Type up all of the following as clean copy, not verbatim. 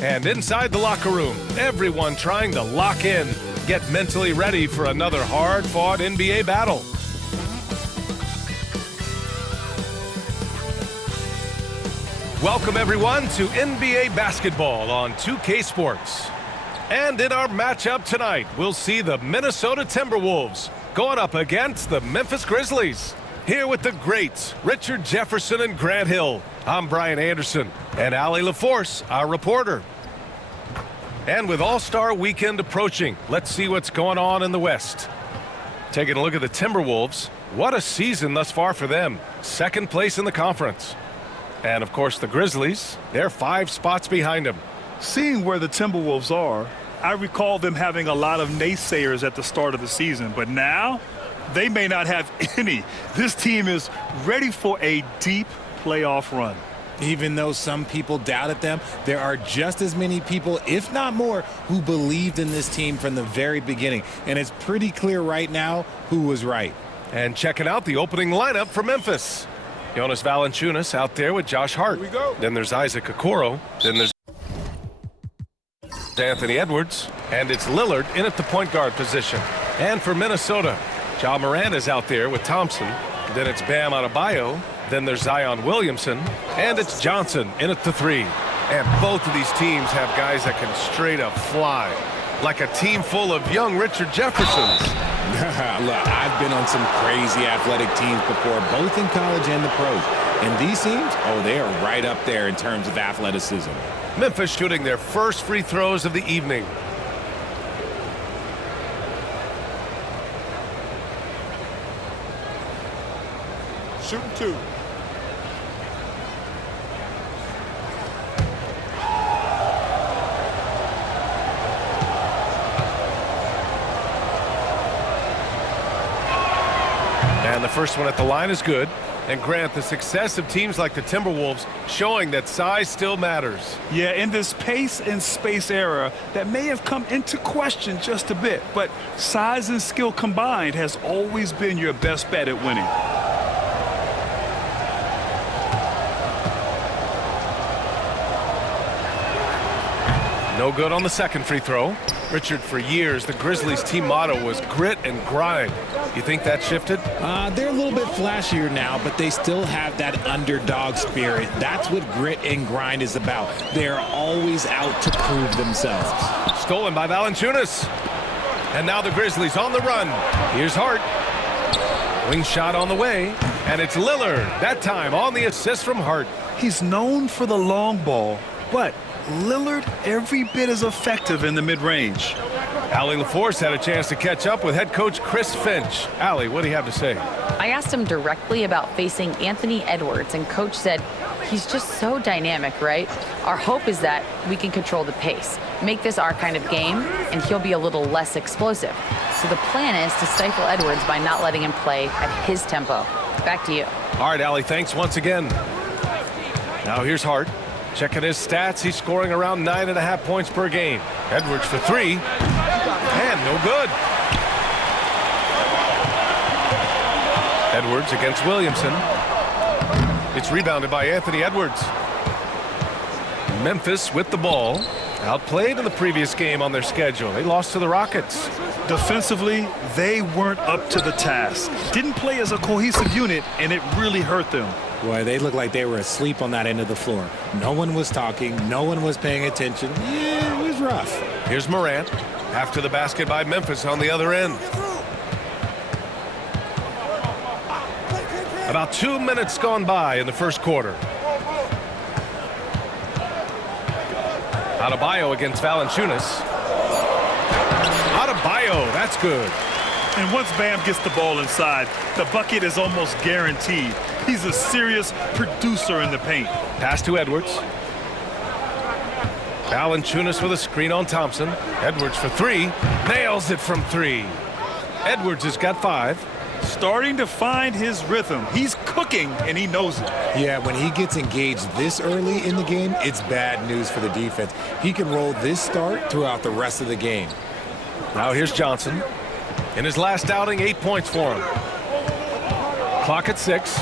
And inside the locker room, everyone trying to lock in, get mentally ready for another hard-fought NBA battle. Welcome, everyone, to NBA basketball on 2K Sports. And in our matchup tonight, we'll see the Minnesota Timberwolves going up against the Memphis Grizzlies. Here with the greats, Richard Jefferson and Grant Hill. I'm Brian Anderson, and Allie LaForce, our reporter. And with All-Star Weekend approaching, let's see what's going on in the West. Taking a look at the Timberwolves, what a season thus far for them. Second place in the conference. And, of course, the Grizzlies, they're 5 spots behind them. Seeing where the Timberwolves are, I recall them having a lot of naysayers at the start of the season, but now they may not have any. This team is ready for a deep playoff run. Even though some people doubted them, there are just as many people, if not more, who believed in this team from the very beginning. And it's pretty clear right now who was right. And checking out the opening lineup for Memphis. Jonas Valanciunas out there with Josh Hart. Here we go. Then there's Isaac Okoro. Then there's Anthony Edwards. And it's Lillard in at the point guard position. And for Minnesota, Ja Morant is out there with Thompson. Then it's Bam Adebayo. Then there's Zion Williamson. And it's Johnson in at the 3. And both of these teams have guys that can straight up fly. Like a team full of young Richard Jeffersons. Look, I've been on some crazy athletic teams before, both in college and the pros. And these teams, oh, they are right up there in terms of athleticism. Memphis shooting their first free throws of the evening. Shooting 2. And the first one at the line is good. And Grant, the success of teams like the Timberwolves showing that size still matters. Yeah, in this pace and space era, that may have come into question just a bit, but size and skill combined has always been your best bet at winning. No good on the second free throw. Richard, for years, the Grizzlies' team motto was grit and grind. You think that shifted? They're a little bit flashier now, but they still have that underdog spirit. That's what grit and grind is about. They're always out to prove themselves. Stolen by Valanciunas. And now the Grizzlies on the run. Here's Hart. Wing shot on the way. And it's Lillard, that time on the assist from Hart. He's known for the long ball, but Lillard every bit as effective in the mid-range. Allie LaForce had a chance to catch up with head coach Chris Finch. Allie, what do you have to say? I asked him directly about facing Anthony Edwards, and coach said he's just so dynamic, right? Our hope is that we can control the pace, make this our kind of game, and he'll be a little less explosive. So the plan is to stifle Edwards by not letting him play at his tempo. Back to you. All right, Allie, thanks once again. Now here's Hart. Checking his stats, he's scoring around 9.5 points per game. Edwards for 3, and no good. Edwards against Williamson. It's rebounded by Anthony Edwards. Memphis with the ball. Outplayed in the previous game on their schedule. They lost to the Rockets. Defensively, they weren't up to the task. Didn't play as a cohesive unit, and it really hurt them. Boy, they looked like they were asleep on that end of the floor. No one was talking. No one was paying attention. Yeah, it was rough. Here's Morant. After the basket by Memphis on the other end. About 2 minutes gone by in the first quarter. Adebayo against Valanciunas. Adebayo, that's good. And once Bam gets the ball inside, the bucket is almost guaranteed. He's a serious producer in the paint. Pass to Edwards. Valanciunas with a screen on Thompson. Edwards for 3. Nails it from 3. Edwards has got 5. Starting to find his rhythm. He's cooking, and he knows it. Yeah, when he gets engaged this early in the game, it's bad news for the defense. He can roll this start throughout the rest of the game. Now here's Johnson. In his last outing, 8 points for him. Clock at 6.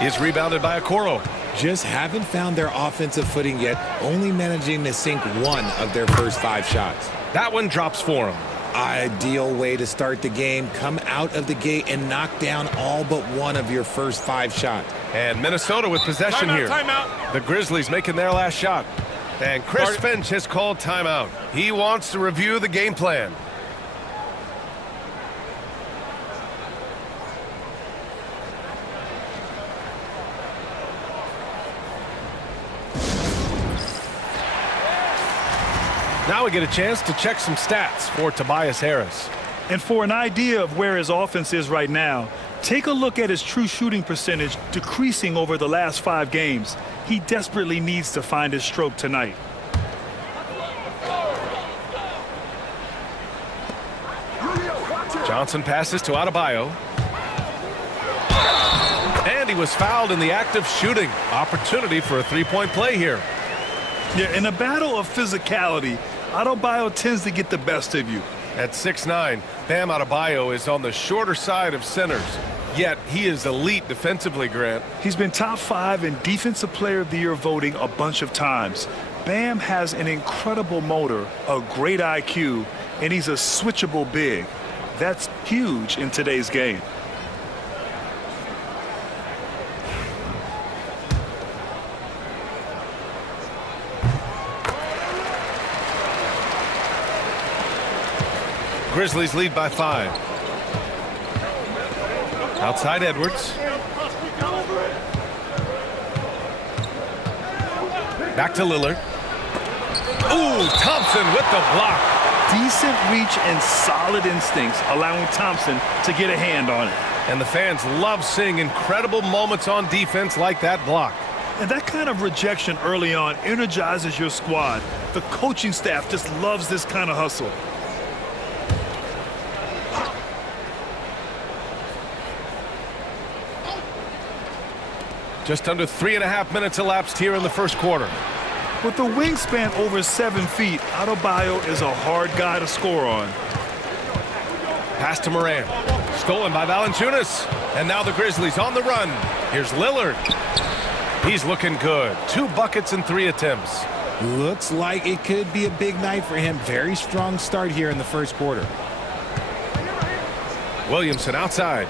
He's rebounded by Okoro. just haven't found their offensive footing yet, only managing to sink one of their first 5 shots. That one drops for him. Ideal way to start the game. Come out of the gate and knock down all but one of your first 5 shots. And Minnesota with possession here. Timeout. The Grizzlies making their last shot. And Chris Finch has called timeout. He wants to review the game plan. Now we get a chance to check some stats for Tobias Harris. And for an idea of where his offense is right now, take a look at his true shooting percentage decreasing over the last 5 games. He desperately needs to find his stroke tonight. Johnson passes to Adebayo. And he was fouled in the act of shooting. Opportunity for a 3-point play here. Yeah, in a battle of physicality, Adebayo tends to get the best of you. At 6'9", Bam Adebayo is on the shorter side of centers. Yet he is elite defensively, Grant. He's been top 5 in Defensive Player of the Year voting a bunch of times. Bam has an incredible motor, a great IQ, and he's a switchable big. That's huge in today's game. Grizzlies lead by 5. Outside Edwards. Back to Lillard. Ooh, Thompson with the block. Decent reach and solid instincts, allowing Thompson to get a hand on it. And the fans love seeing incredible moments on defense like that block. And that kind of rejection early on energizes your squad. The coaching staff just loves this kind of hustle. Just under 3.5 minutes elapsed here in the first quarter. With the wingspan over 7 feet, Adebayo is a hard guy to score on. Pass to Morant. Stolen by Valanciunas. And now the Grizzlies on the run. Here's Lillard. He's looking good. 2 buckets and 3 attempts. Looks like it could be a big night for him. Very strong start here in the first quarter. Williamson outside.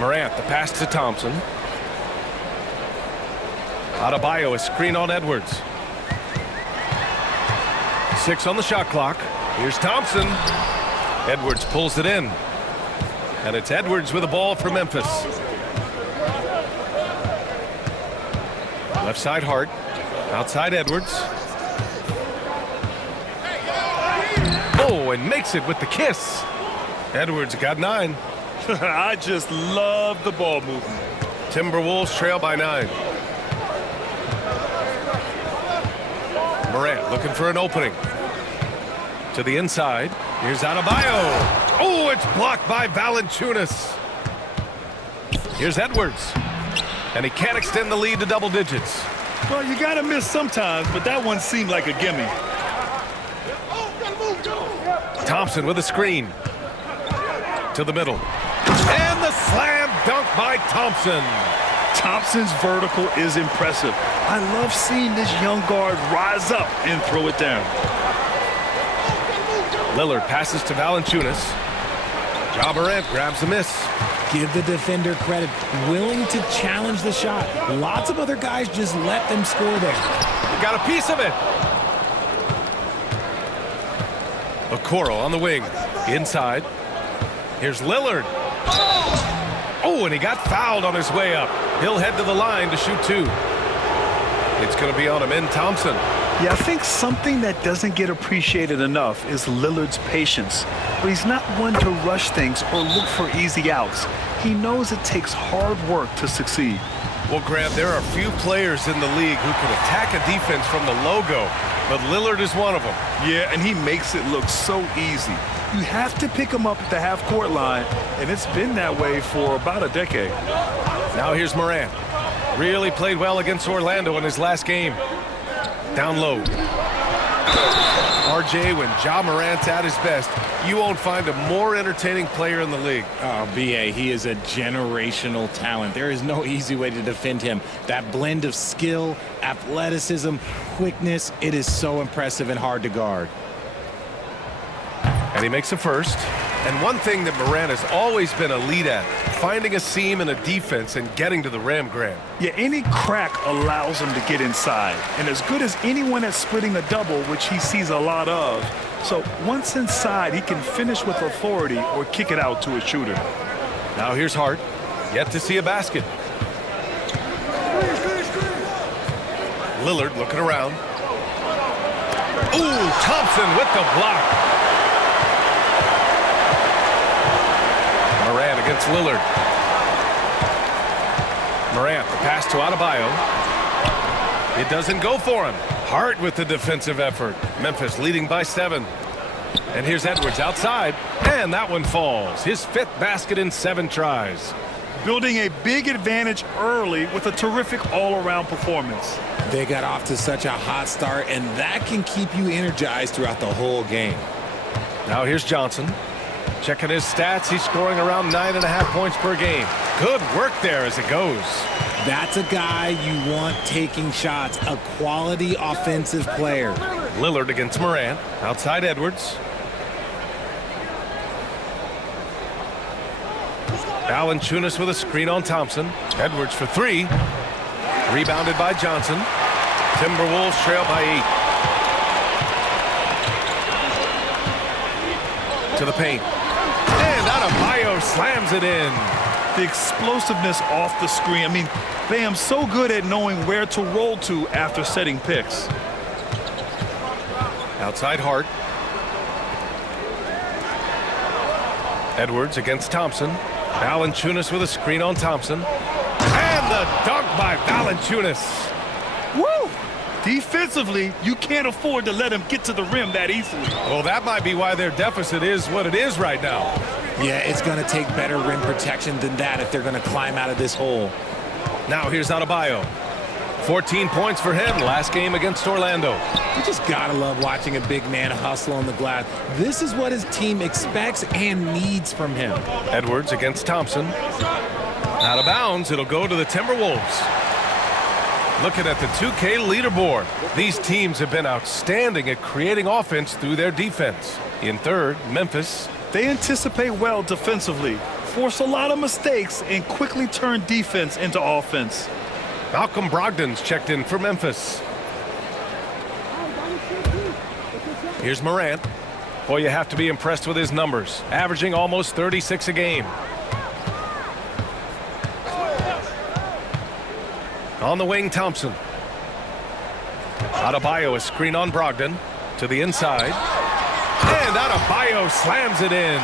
Morant, the pass to Thompson. Adebayo, a screen on Edwards. 6 on the shot clock. Here's Thompson. Edwards pulls it in. And it's Edwards with the ball for Memphis. Left side Hart. Outside Edwards. Oh, and makes it with the kiss. Edwards got 9. I just love the ball movement. Timberwolves trail by 9. Morant looking for an opening. To the inside. Here's Adebayo. Oh, it's blocked by Valanciunas. Here's Edwards. And he can't extend the lead to double digits. Well, you got to miss sometimes, but that one seemed like a gimme. Thompson with a screen. To the middle. And the slam dunk by Thompson. Thompson's vertical is impressive. I love seeing this young guard rise up and throw it down. Lillard passes to Valanciunas. Ja Morant grabs a miss. Give the defender credit. Willing to challenge the shot. Lots of other guys just let them score there. Got a piece of it. Okoro on the wing. Inside. Here's Lillard. Oh, and he got fouled on his way up. He'll head to the line to shoot 2. It's going to be on him in Thompson. Yeah, I think something that doesn't get appreciated enough is Lillard's patience. But he's not one to rush things or look for easy outs. He knows it takes hard work to succeed. Well, Grant, there are few players in the league who can attack a defense from the logo, but Lillard is one of them. Yeah, and he makes it look so easy. You have to pick him up at the half-court line, and it's been that way for about a decade. Now here's Morant. Really played well against Orlando in his last game. Down low. RJ, when Ja Morant's at his best, you won't find a more entertaining player in the league. Oh, BA, he is a generational talent. There is no easy way to defend him. That blend of skill, athleticism, quickness, it is so impressive and hard to guard. And he makes a first. And one thing that Morant has always been elite at, finding a seam in a defense and getting to the rim grab. Yeah, any crack allows him to get inside. And as good as anyone at splitting a double, which he sees a lot of. So once inside, he can finish with authority or kick it out to a shooter. Now here's Hart. Yet to see a basket. Lillard looking around. Ooh, Thompson with the block. Morant against Lillard. Morant, the pass to Adebayo. It doesn't go for him. Hart with the defensive effort. Memphis leading by 7. And here's Edwards outside. And that one falls. His 5th basket in 7 tries. Building a big advantage early with a terrific all-around performance. They got off to such a hot start, and that can keep you energized throughout the whole game. Now here's Johnson. Checking his stats, he's scoring around 9.5 points per game. Good work there as it goes. That's a guy you want taking shots, a quality offensive player. Lillard against Morant. Outside Edwards. Valanciunas with a screen on Thompson. Edwards for 3. Rebounded by Johnson. Timberwolves trail by 8. To the paint. And Adebayo slams it in. The explosiveness off the screen. I mean, Bam's so good at knowing where to roll to after setting picks. Outside Hart. Edwards against Thompson. Valanciunas with a screen on Thompson. And the dunk by Valanciunas. Woo! Defensively, you can't afford to let him get to the rim that easily. Well, that might be why their deficit is what it is right now. Yeah, it's going to take better rim protection than that if they're going to climb out of this hole. Now here's Adebayo. 14 points for him last game against Orlando. You just got to love watching a big man hustle on the glass. This is what his team expects and needs from him. Edwards against Thompson. Out of bounds, it'll go to the Timberwolves. Looking at the 2K leaderboard, these teams have been outstanding at creating offense through their defense. In 3rd, Memphis. They anticipate well defensively, force a lot of mistakes, and quickly turn defense into offense. Malcolm Brogdon's checked in for Memphis. Here's Morant. Boy, you have to be impressed with his numbers, averaging almost 36 a game. On the wing, Thompson. Adebayo, a screen on Brogdon. To the inside. And Adebayo slams it in.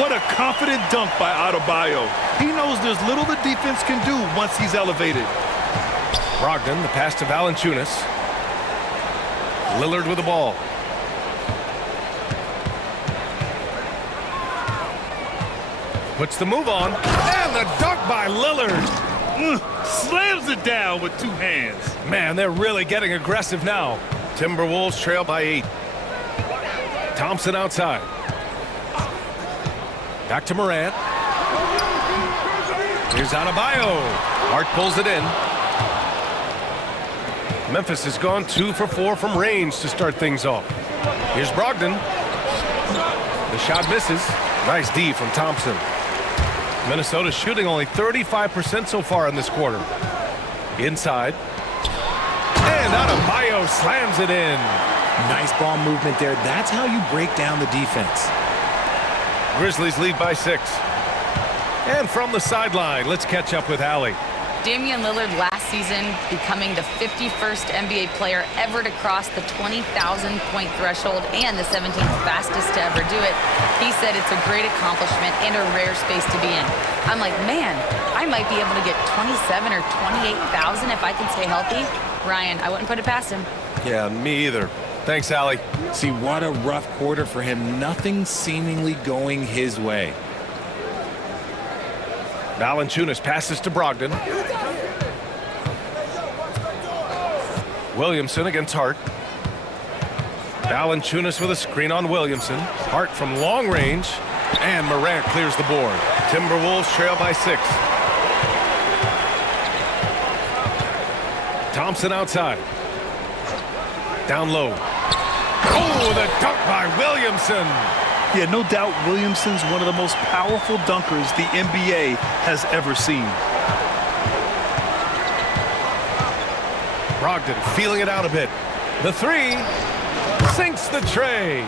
What a confident dunk by Adebayo. He knows there's little the defense can do once he's elevated. Brogdon, the pass to Valanciunas. Lillard with the ball. Puts the move on. And the dunk by Lillard. Slams it down with 2 hands. Man, they're really getting aggressive now. Timberwolves trail by 8. Thompson outside. Back to Morant. Here's Adebayo. Hart pulls it in. Memphis has gone 2 for 4 from range to start things off. Here's Brogdon. The shot misses. Nice D from Thompson. Minnesota shooting only 35% so far in this quarter. Inside. And Adebayo slams it in. Nice ball movement there. That's how you break down the defense. Grizzlies lead by 6. And from the sideline, let's catch up with Allie. Damian Lillard last season becoming the 51st NBA player ever to cross the 20,000-point threshold and the 17th fastest to ever do it. He said it's a great accomplishment and a rare space to be in. I'm like, man, I might be able to get 27 or 28,000 if I can stay healthy. Ryan, I wouldn't put it past him. Yeah, me either. Thanks, Allie. See, what a rough quarter for him. Nothing seemingly going his way. Valanciunas passes to Brogdon. Williamson against Hart. Valanciunas with a screen on Williamson. Hart from long range. And Morant clears the board. Timberwolves trail by 6. Thompson outside. Down low. Oh, the dunk by Williamson. Yeah, no doubt Williamson's one of the most powerful dunkers the NBA has ever seen. Brogdon feeling it out a bit. The 3 sinks the tray.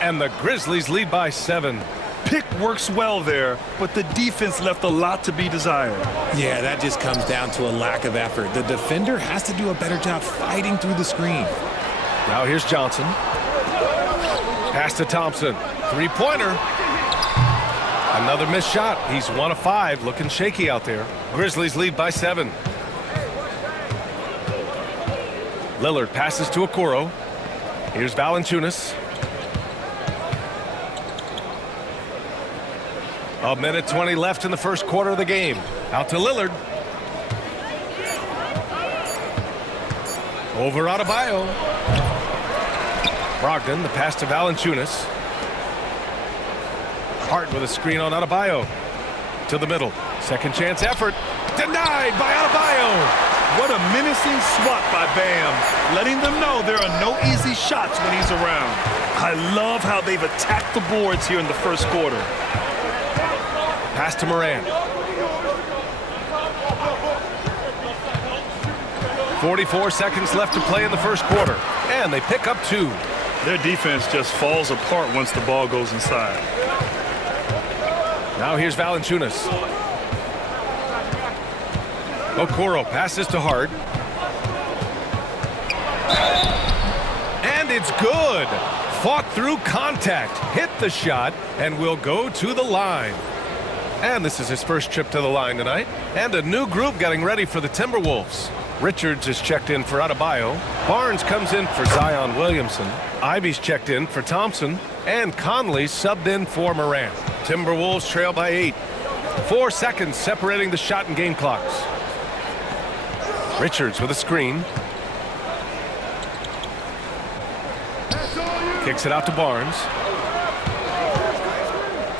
And the Grizzlies lead by 7. Pick works well there, but the defense left a lot to be desired. Yeah, that just comes down to a lack of effort. The defender has to do a better job fighting through the screen. Now here's Johnson. Pass to Thompson. Three-pointer. Another missed shot. He's 1 of 5. Looking shaky out there. Grizzlies lead by 7. Lillard passes to Okoro. Here's Valanciunas. A minute 20 left in the first quarter of the game. Out to Lillard. Over Adebayo. Brogdon, the pass to Valanciunas. Hart with a screen on Adebayo. To the middle. Second chance effort. Denied by Adebayo. What a menacing swat by Bam, letting them know there are no easy shots when he's around. I love how they've attacked the boards here in the first quarter. Pass to Morant. 44 seconds left to play in the first quarter. And they pick up 2. Their defense just falls apart once the ball goes inside. Now here's Valanciunas. Okoro passes to Hart. And it's good. Fought through contact. Hit the shot and will go to the line. And this is his first trip to the line tonight. And a new group getting ready for the Timberwolves. Richards is checked in for Adebayo. Barnes comes in for Zion Williamson. Ivy's checked in for Thompson. And Conley subbed in for Morant. Timberwolves trail by 8. 4 seconds separating the shot and game clocks. Richards with a screen. Kicks it out to Barnes.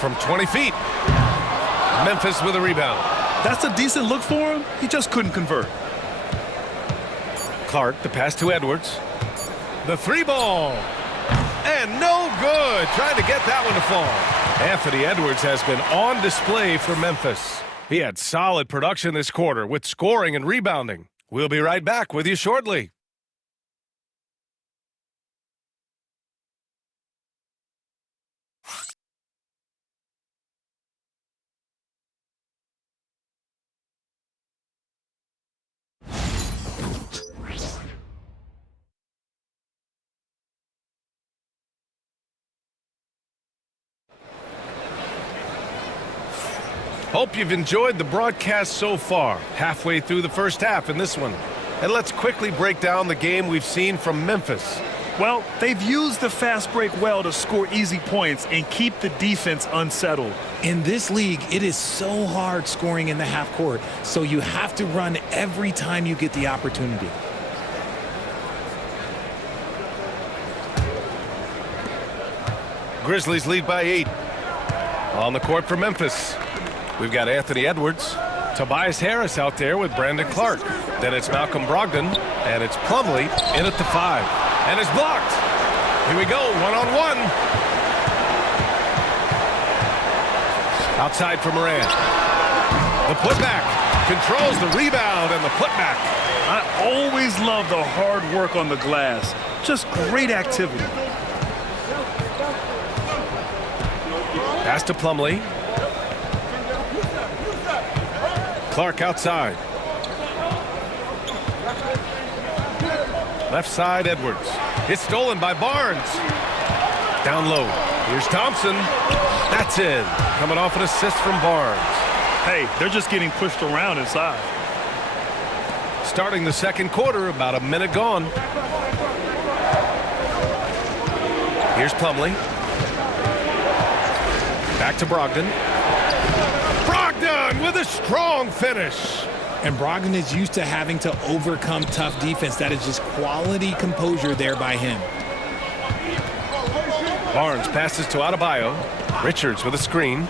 From 20 feet. Memphis with a rebound. That's a decent look for him. He just couldn't convert. Clark, the pass to Edwards. The 3-ball. And no good. Trying to get that one to fall. Anthony Edwards has been on display for Memphis. He had solid production this quarter with scoring and rebounding. We'll be right back with you shortly. Hope you've enjoyed the broadcast so far. Halfway through the first half in this one. And let's quickly break down the game we've seen from Memphis. Well, they've used the fast break well to score easy points and keep the defense unsettled. In this league, it is so hard scoring in the half court, so you have to run every time you get the opportunity. Grizzlies lead by 8. On the court for Memphis. We've got Anthony Edwards. Tobias Harris out there with Brandon Clark. Then it's Malcolm Brogdon. And it's Plumlee in at the 5. And it's blocked. Here we go, one-on-one. Outside for Morant. The putback. Controls the rebound and the putback. I always love the hard work on the glass. Just great activity. Pass to Plumlee. Clark outside. Left side, Edwards. It's stolen by Barnes. Down low. Here's Thompson. That's in. Coming off an assist from Barnes. Hey, they're just getting pushed around inside. Starting the second quarter, about a minute gone. Here's Plumlee. Back to Brogdon. Brogdon with a strong finish. And Brogdon is used to having to overcome tough defense. That is just quality composure there by him. Barnes passes to Adebayo. Richards with a screen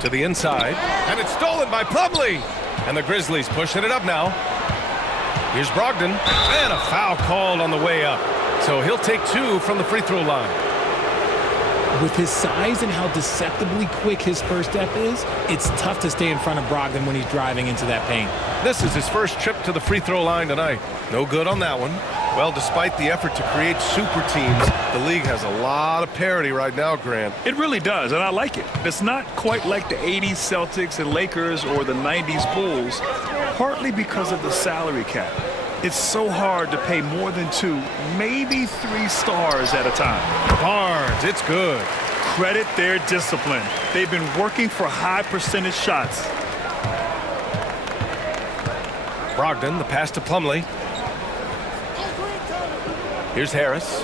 to the inside. And it's stolen by Plumlee. And the Grizzlies pushing it up now. Here's Brogdon. And a foul called on the way up. So he'll take 2 from the free throw line. With his size and how deceptively quick his first step is, it's tough to stay in front of Brogdon when he's driving into that paint. This is his first trip to the free throw line tonight. No good on that one. Well, despite the effort to create super teams, the league has a lot of parity right now, Grant. It really does, and I like it. It's not quite like the 80s Celtics and Lakers or the 90s Bulls, partly because of the salary cap. It's so hard to pay more than 2, maybe 3 stars at a time. Barnes, it's good. Credit their discipline. They've been working for high percentage shots. Brogdon, the pass to Plumlee. Here's Harris.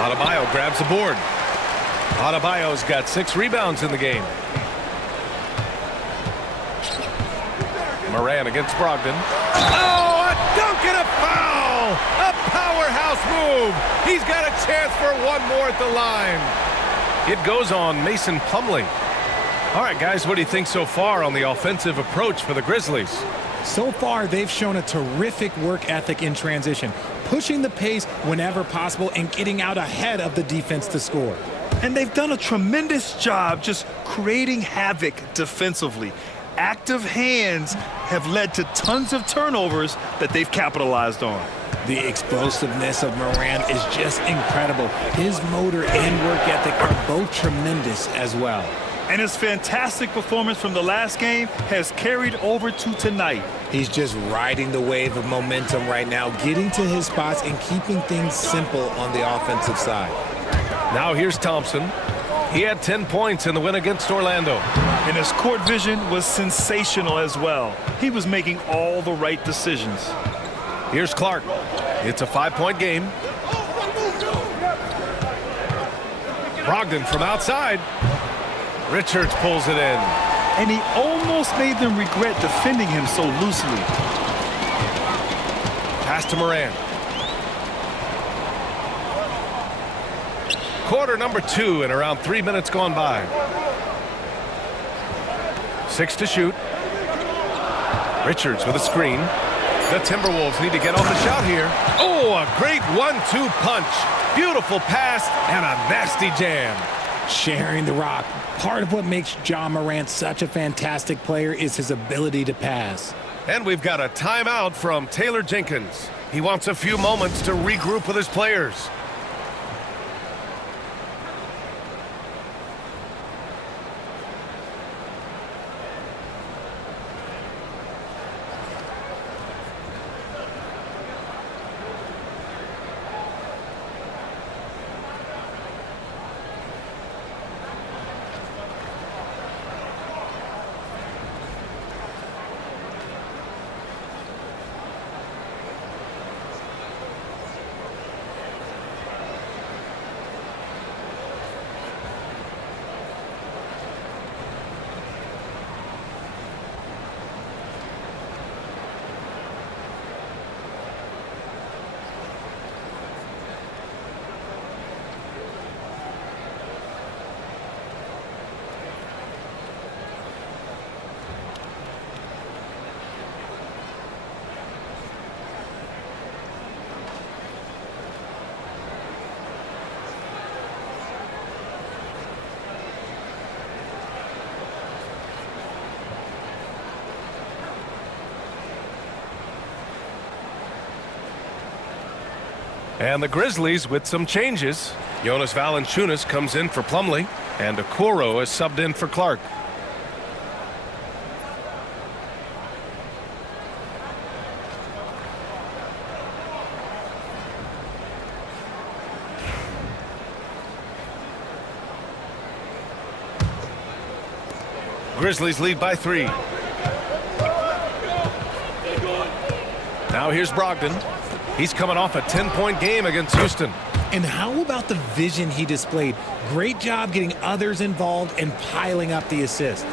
Adebayo grabs the board. Adebayo's got 6 rebounds in the game. Moran against Brogdon. Oh, a dunk and a foul! A powerhouse move. He's got a chance for one more at the line. It goes on Mason Plumlee. All right, guys, what do you think so far on the offensive approach for the Grizzlies? So far, they've shown a terrific work ethic in transition, pushing the pace whenever possible and getting out ahead of the defense to score. And they've done a tremendous job just creating havoc defensively. Active hands have led to tons of turnovers that they've capitalized on. The explosiveness of Moran is just incredible. His motor and work ethic are both tremendous as well. And his fantastic performance from the last game has carried over to tonight. He's just riding the wave of momentum right now, getting to his spots and keeping things simple on the offensive side. Now here's Thompson. He had 10 points in the win against Orlando. And his court vision was sensational as well. He was making all the right decisions. Here's Clark. It's a 5-point game. Brogdon from outside. Richards pulls it in. And he almost made them regret defending him so loosely. Pass to Moran. Quarter number 2 and around 3 minutes gone by. 6 to shoot. Richards with a screen. The Timberwolves need to get off the shot here. Oh, a great 1-2 punch. Beautiful pass and a nasty jam. Sharing the rock. Part of what makes Ja Morant such a fantastic player is his ability to pass. And we've got a timeout from Taylor Jenkins. He wants a few moments to regroup with his players. And the Grizzlies with some changes. Jonas Valanciunas comes in for Plumlee, and Okoro is subbed in for Clark. Grizzlies lead by 3. Now here's Brogdon. He's coming off a 10-point game against Houston. And how about the vision he displayed? Great job getting others involved and piling up the assist.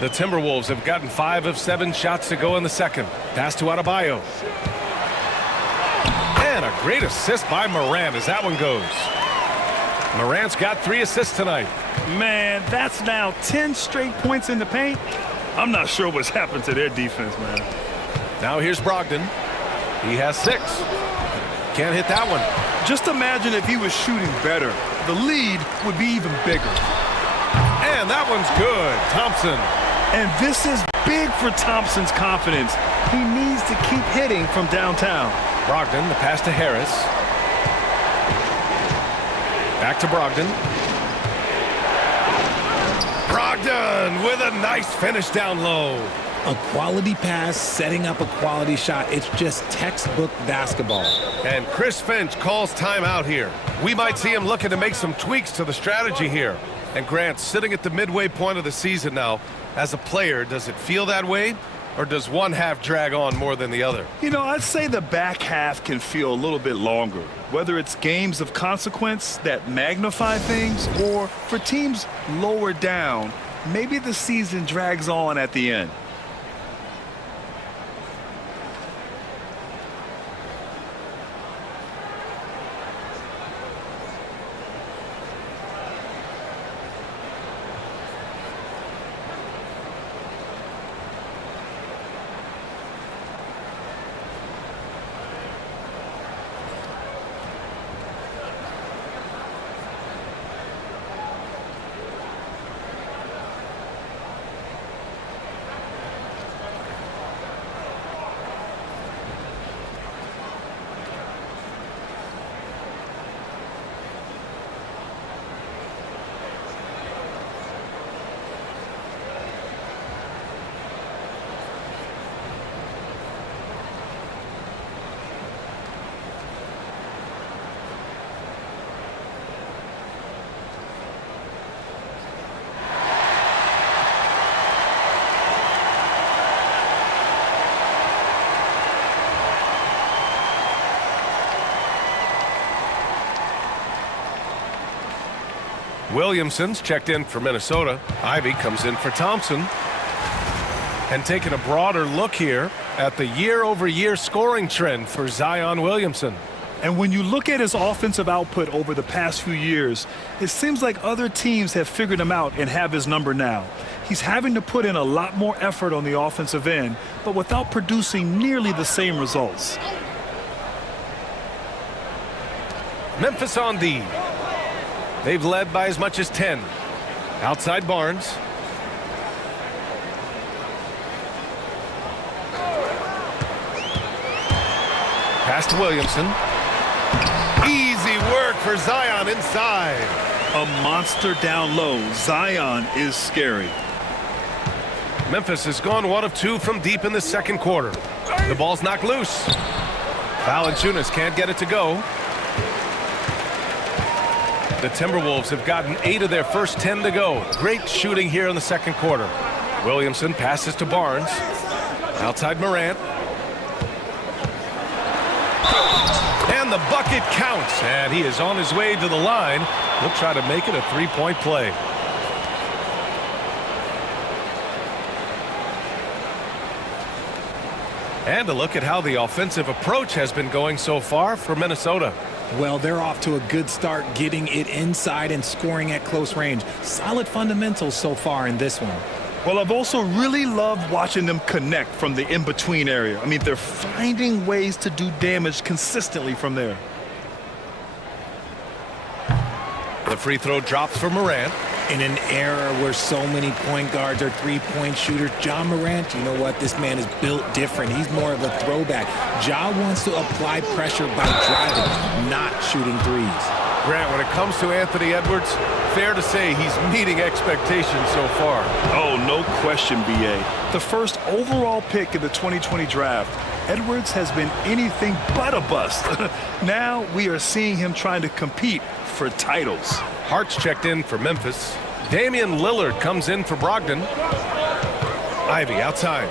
The Timberwolves have gotten 5 of 7 shots to go in the second. Pass to Adebayo. And a Great assist by Morant as that one goes. Morant's got 3 assists tonight. Man, that's now 10 straight points in the paint. I'm not sure what's happened to their defense, man. Now here's Brogdon. He has 6. Can't hit that one. Just imagine if he was shooting better. The lead would be even bigger. And that one's good. Thompson. And this is big for Thompson's confidence. He needs to keep hitting from downtown. Brogdon, the pass to Harris. Back to Brogdon. Brogdon with a nice finish down low. A quality pass, setting up a quality shot. It's just textbook basketball. And Chris Finch calls timeout here. We might see him looking to make some tweaks to the strategy here. And Grant, sitting at the midway point of the season now, as a player, does it feel that way? Or does one half drag on more than the other? You know, I'd say the back half can feel a little bit longer, whether it's games of consequence that magnify things or for teams lower down, maybe the season drags on at the end. Williamson's checked in for Minnesota. Ivy comes in for Thompson. And taking a broader look here at the year-over-year scoring trend for Zion Williamson. And when you look at his offensive output over the past few years, it seems like other teams have figured him out and have his number now. He's having to put in a lot more effort on the offensive end, but without producing nearly the same results. Memphis on D. They've led by as much as 10. Outside Barnes. Pass to Williamson. Easy work for Zion inside. A monster down low. Zion is scary. Memphis has gone 1 of 2 from deep in the second quarter. The ball's knocked loose. Valanciunas can't get it to go. The Timberwolves have gotten 8 of their first 10 to go. Great shooting here in the second quarter. Williamson passes to Barnes. Outside Morant. And the bucket counts. And he is on his way to the line. He'll try to make it a 3-point play. And a look at how the offensive approach has been going so far for Minnesota. Well, they're off to a good start getting it inside and scoring at close range. Solid fundamentals so far in this one. Well, I've also really loved watching them connect from the in-between area. I mean, they're finding ways to do damage consistently from there. The free throw drops for Morant. In an era where so many point guards are three-point shooters, Ja Morant, you know what? This man is built different. He's more of a throwback. Ja wants to apply pressure by driving, not shooting threes. Grant, when it comes to Anthony Edwards, fair to say he's meeting expectations so far. Oh, no question, B.A. The first overall pick in the 2020 draft, Edwards has been anything but a bust. Now we are seeing him trying to compete for titles. Hart's checked in for Memphis. Damian Lillard comes in for Brogdon. Ivy outside.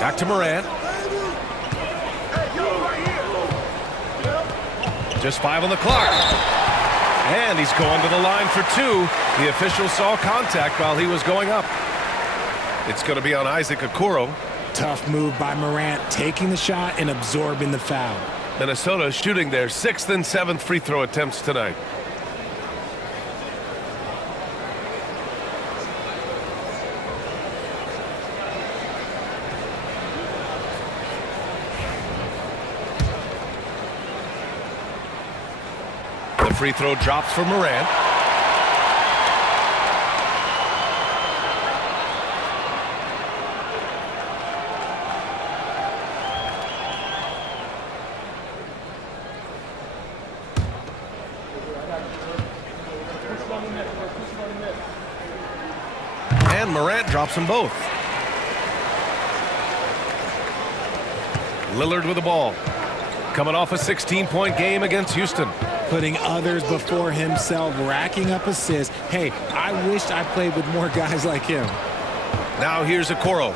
Back to Morant. Just 5 on the clock. And he's going to the line for 2. The official saw contact while he was going up. It's going to be on Isaac Okoro. Tough move by Morant, taking the shot and absorbing the foul. Minnesota shooting their 6th and 7th free throw attempts tonight. The free throw drops for Morant. And Morant drops them both. Lillard with the ball. Coming off a 16-point game against Houston. Putting others before himself, racking up assists. Hey, I wished I played with more guys like him. Now here's Okoro.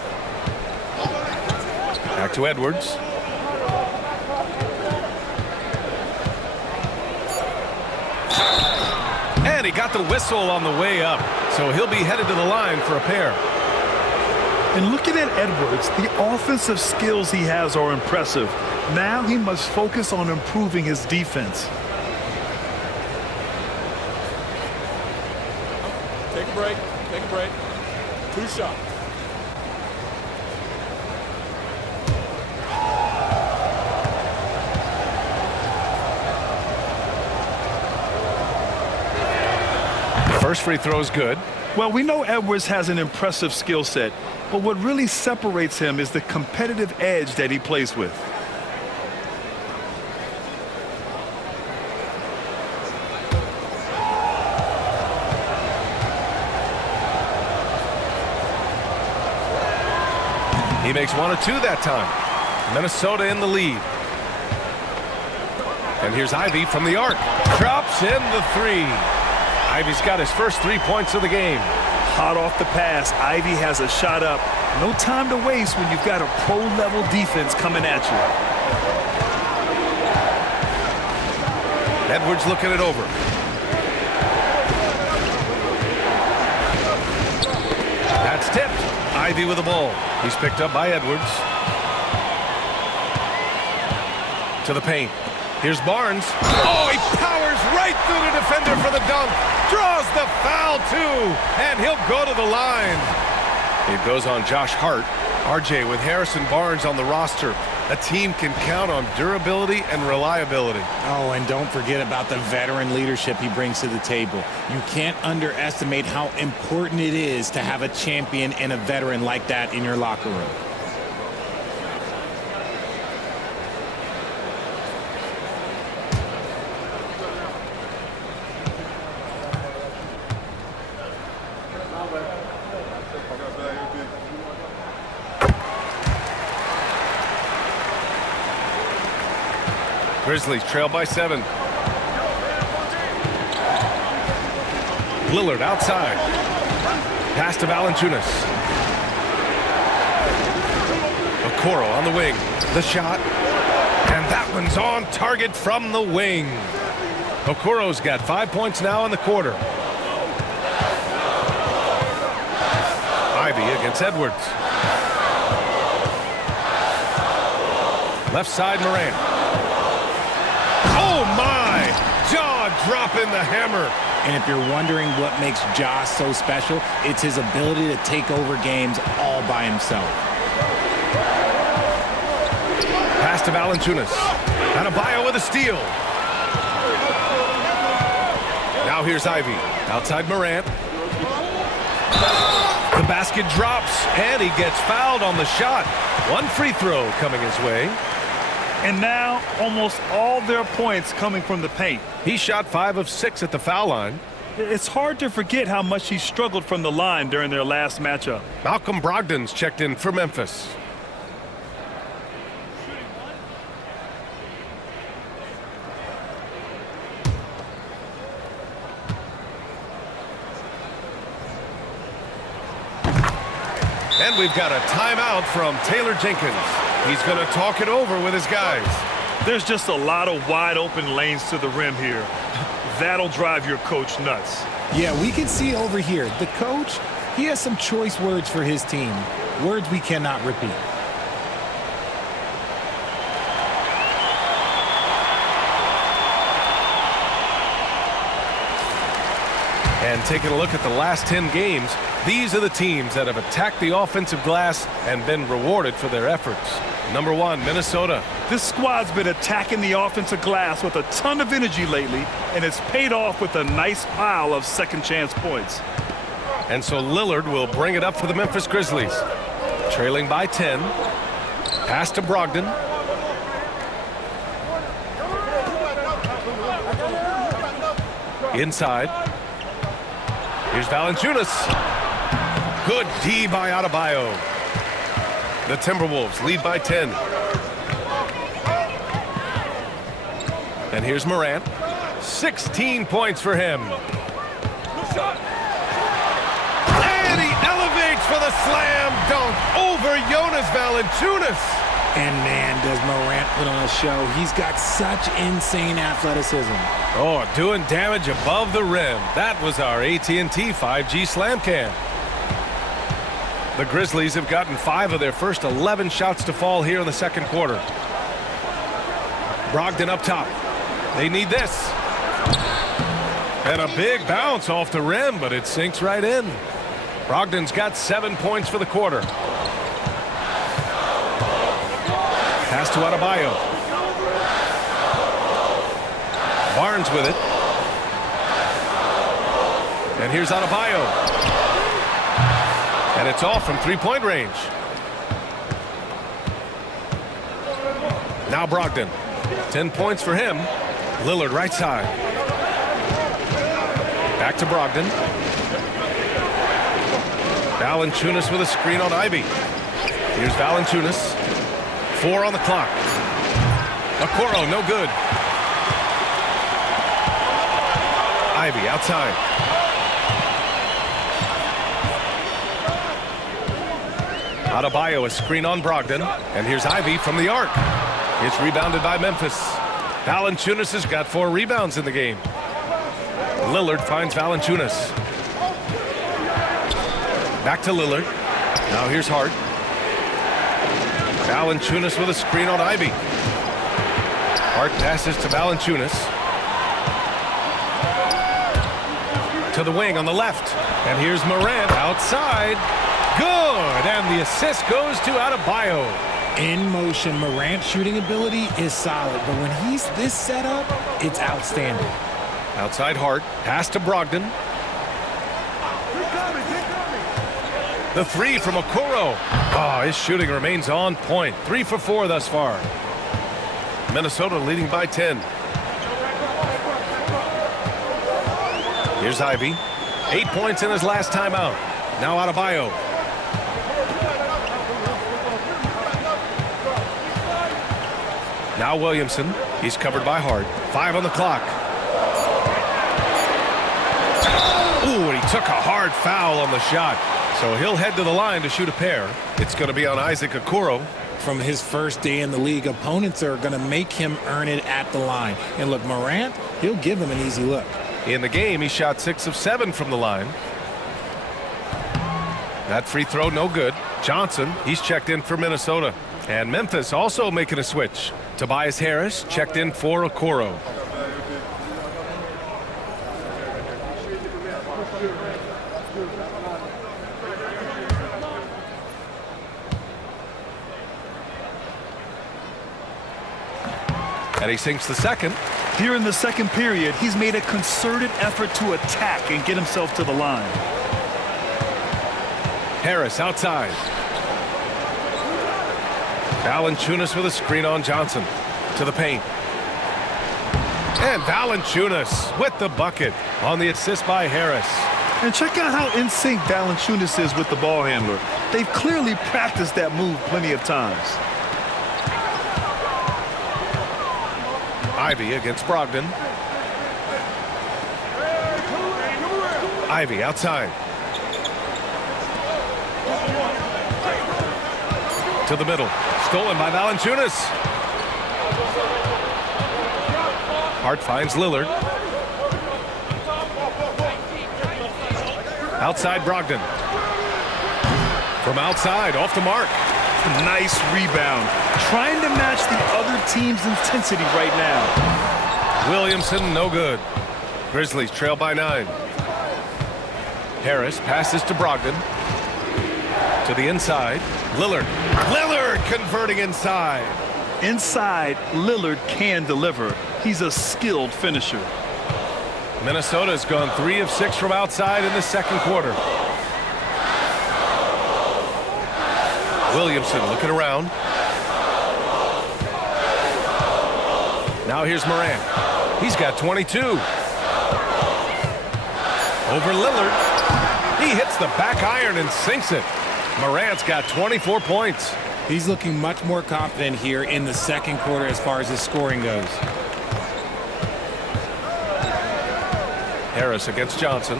Back to Edwards. And he got the whistle on the way up, so he'll be headed to the line for a pair. And looking at Edwards, the offensive skills he has are impressive. Now he must focus on improving his defense. Take a break. Take a break. 2 shots. First free throw is good. Well, we know Edwards has an impressive skill set, but what really separates him is the competitive edge that he plays with. He makes 1 of 2 that time. Minnesota in the lead. And here's Ivy from the arc. Drops in the 3. Ivy's got his first 3 points of the game. Hot off the pass, Ivy has a shot up. No time to waste when you've got a pro-level defense coming at you. Edwards looking it over. That's tipped. Ivy with the ball. He's picked up by Edwards. To the paint. Here's Barnes. Oh, he powers right through the defender for the dunk. Draws the foul, too. And he'll go to the line. It goes on Josh Hart. RJ with Harrison Barnes on the roster. A team can count on durability and reliability. Oh, and don't forget about the veteran leadership he brings to the table. You can't underestimate how important it is to have a champion and a veteran like that in your locker room. Grizzlies trail by 7. Lillard outside. Pass to Valanciunas. Okoro on the wing. The shot. And that one's on target from the wing. Okoro's got 5 points now in the quarter. Ivy against Edwards. Left side Morant. Oh my! Jaw dropping the hammer. And if you're wondering what makes Josh so special, it's his ability to take over games all by himself. Pass to Valanciunas. Adebayo with a steal. Now here's Ivy. Outside Morant. The basket drops, and he gets fouled on the shot. 1 free throw coming his way. And now almost all their points coming from the paint. He shot 5 of 6 at the foul line. It's hard to forget how much he struggled from the line during their last matchup. Malcolm Brogdon's checked in for Memphis. And we've got a timeout from Taylor Jenkins. He's going to talk it over with his guys. There's just a lot of wide open lanes to the rim here. That'll drive your coach nuts. Yeah, we can see over here. The coach, he has some choice words for his team. Words we cannot repeat. And taking a look at the last 10 games, these are the teams that have attacked the offensive glass and been rewarded for their efforts. Number 1, Minnesota. This squad's been attacking the offensive glass with a ton of energy lately, and it's paid off with a nice pile of second chance points. And so Lillard will bring it up for the Memphis Grizzlies. Trailing by 10. Pass to Brogdon. Inside. Here's Valanciunas. Good D by Adebayo. The Timberwolves lead by 10. And here's Morant. 16 points for him. And he elevates for the slam dunk over Jonas Valanciunas. And man, does Morant put on a show. He's got such insane athleticism. Oh, doing damage above the rim. That was our AT&T 5G slam cam. The Grizzlies have gotten 5 of their first 11 shots to fall here in the second quarter. Brogdon up top. They need this. And a big bounce off the rim, but it sinks right in. Brogdon's got 7 points for the quarter. Pass to Adebayo. Barnes with it. And here's Adebayo. And it's off from three-point range. Now Brogdon. 10 points for him. Lillard right side. Back to Brogdon. Valanciunas with a screen on Ivy. Here's Valanciunas. 4 on the clock. Okoro, no good. Ivy outside. Adebayo, a screen on Brogdon. And here's Ivy from the arc. It's rebounded by Memphis. Valanciunas has got 4 rebounds in the game. Lillard finds Valanciunas. Back to Lillard. Now here's Hart. Valanciunas with a screen on Ivy. Hart passes to Valanciunas. To the wing on the left. And here's Morant outside. Good. And the assist goes to Adebayo. In motion, Morant's shooting ability is solid, but when he's this set up, it's outstanding. Outside Hart. Pass to Brogdon. The 3 from Okoro. Oh, his shooting remains on point. 3 for 4 thus far. Minnesota leading by 10. Here's Ivy. 8 points in his last timeout. Now Adebayo. Now Williamson. He's covered by Hart. 5 on the clock. Ooh, and he took a hard foul on the shot. So he'll head to the line to shoot a pair. It's going to be on Isaac Okoro. From his first day in the league, opponents are going to make him earn it at the line. And look, Morant, he'll give him an easy look. In the game, he shot 6 of 7 from the line. That free throw, no good. Johnson, he's checked in for Minnesota. And Memphis also making a switch. Tobias Harris checked in for Okoro. And he sinks the second. Here in the second period, he's made a concerted effort to attack and get himself to the line. Harris outside. Valanciunas with a screen on Johnson. To the paint. And Valanciunas with the bucket on the assist by Harris. And check out how in sync Valanciunas is with the ball handler. They've clearly practiced that move plenty of times. Ivy against Brogdon. Ivy outside. To the middle. Stolen by Valanciunas. Hart finds Lillard. Outside Brogdon. From outside, off the mark. Nice rebound. Trying to match the other team's intensity right now. Williamson, no good. Grizzlies trail by 9. Harris passes to Brogdon. To the inside. Lillard. Lillard converting inside. Inside, Lillard can deliver. He's a skilled finisher. Minnesota's gone 3 of 6 from outside in the second quarter. Williamson looking around. Now here's Morant. He's got 22. Over Lillard. He hits the back iron and sinks it. Morant's got 24 points. He's looking much more confident here in the second quarter as far as his scoring goes. Harris against Johnson.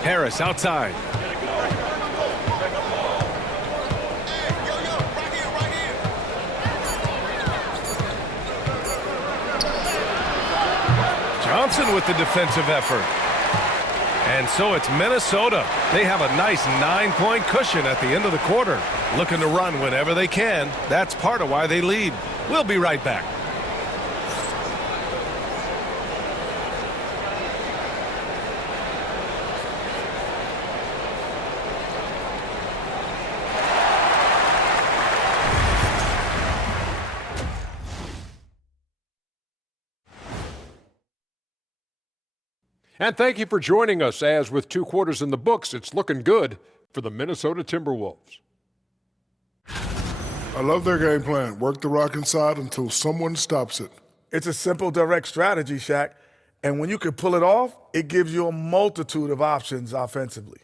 Harris outside. Johnson with the defensive effort. And so it's Minnesota. They have a nice 9-point cushion at the end of the quarter. Looking to run whenever they can. That's part of why they lead. We'll be right back. And thank you for joining us, as with 2 quarters in the books, it's looking good for the Minnesota Timberwolves. I love their game plan. Work the rock inside until someone stops it. It's a simple, direct strategy, Shaq. And when you can pull it off, it gives you a multitude of options offensively.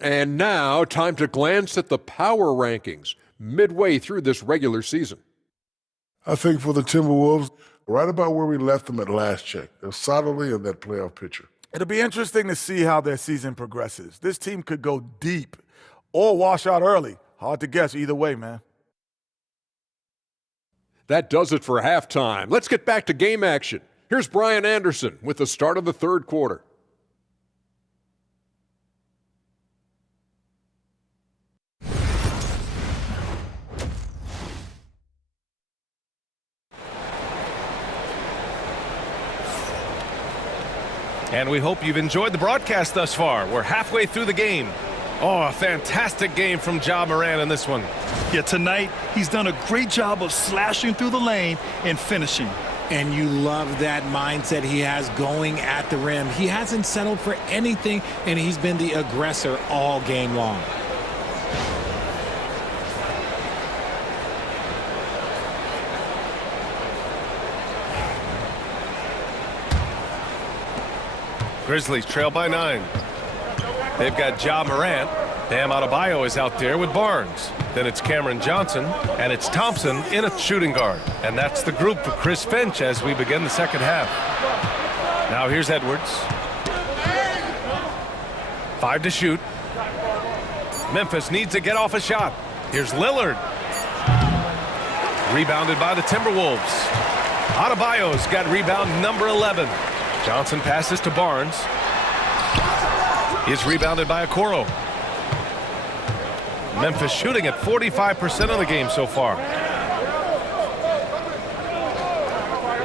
And now, time to glance at the power rankings midway through this regular season. I think for the Timberwolves, right about where we left them at last check. They're solidly in that playoff picture. It'll be interesting to see how their season progresses. This team could go deep or wash out early. Hard to guess either way, man. That does it for halftime. Let's get back to game action. Here's Brian Anderson with the start of the third quarter. And we hope you've enjoyed the broadcast thus far. We're halfway through the game. Oh, a fantastic game from Ja Morant in this one. Yeah, tonight he's done a great job of slashing through the lane and finishing. And you love that mindset he has going at the rim. He hasn't settled for anything, and he's been the aggressor all game long. Grizzlies trail by 9. They've got Ja Morant. Bam Adebayo is out there with Barnes. Then it's Cameron Johnson, and it's Thompson in a shooting guard. And that's the group for Chris Finch as we begin the second half. Now here's Edwards. 5 to shoot. Memphis needs to get off a shot. Here's Lillard. Rebounded by the Timberwolves. Adebayo's got rebound number 11. Johnson passes to Barnes. He's rebounded by Okoro. Memphis shooting at 45% of the game so far.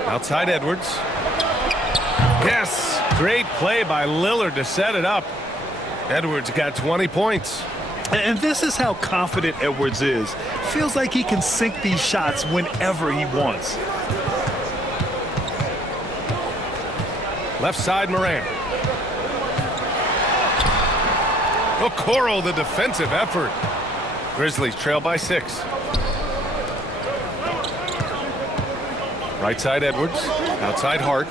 Outside Edwards. Yes, great play by Lillard to set it up. Edwards got 20 points. And this is how confident Edwards is. Feels like he can sink these shots whenever he wants. Left side, Morant. Okoro, the defensive effort. Grizzlies trail by 6. Right side, Edwards. Outside, Hart.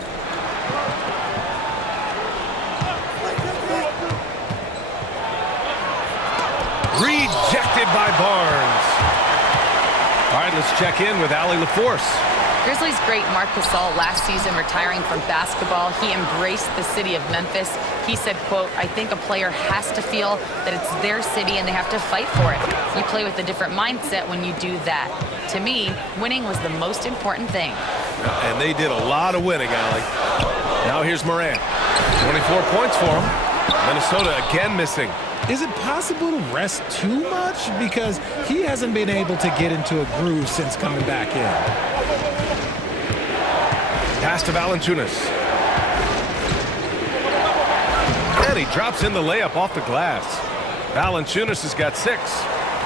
Rejected by Barnes. All right, let's check in with Allie LaForce. Grizzlies great Marc Gasol last season retiring from basketball. He embraced the city of Memphis. He said, quote, "I think a player has to feel that it's their city and they have to fight for it. You play with a different mindset when you do that. To me, winning was the most important thing." And they did a lot of winning, Allie. Now here's Morant. 24 points for him. Minnesota again missing. Is it possible to rest too much? Because he hasn't been able to get into a groove since coming back in. Pass to Valanciunas. And he drops in the layup off the glass. Valanciunas has got 6.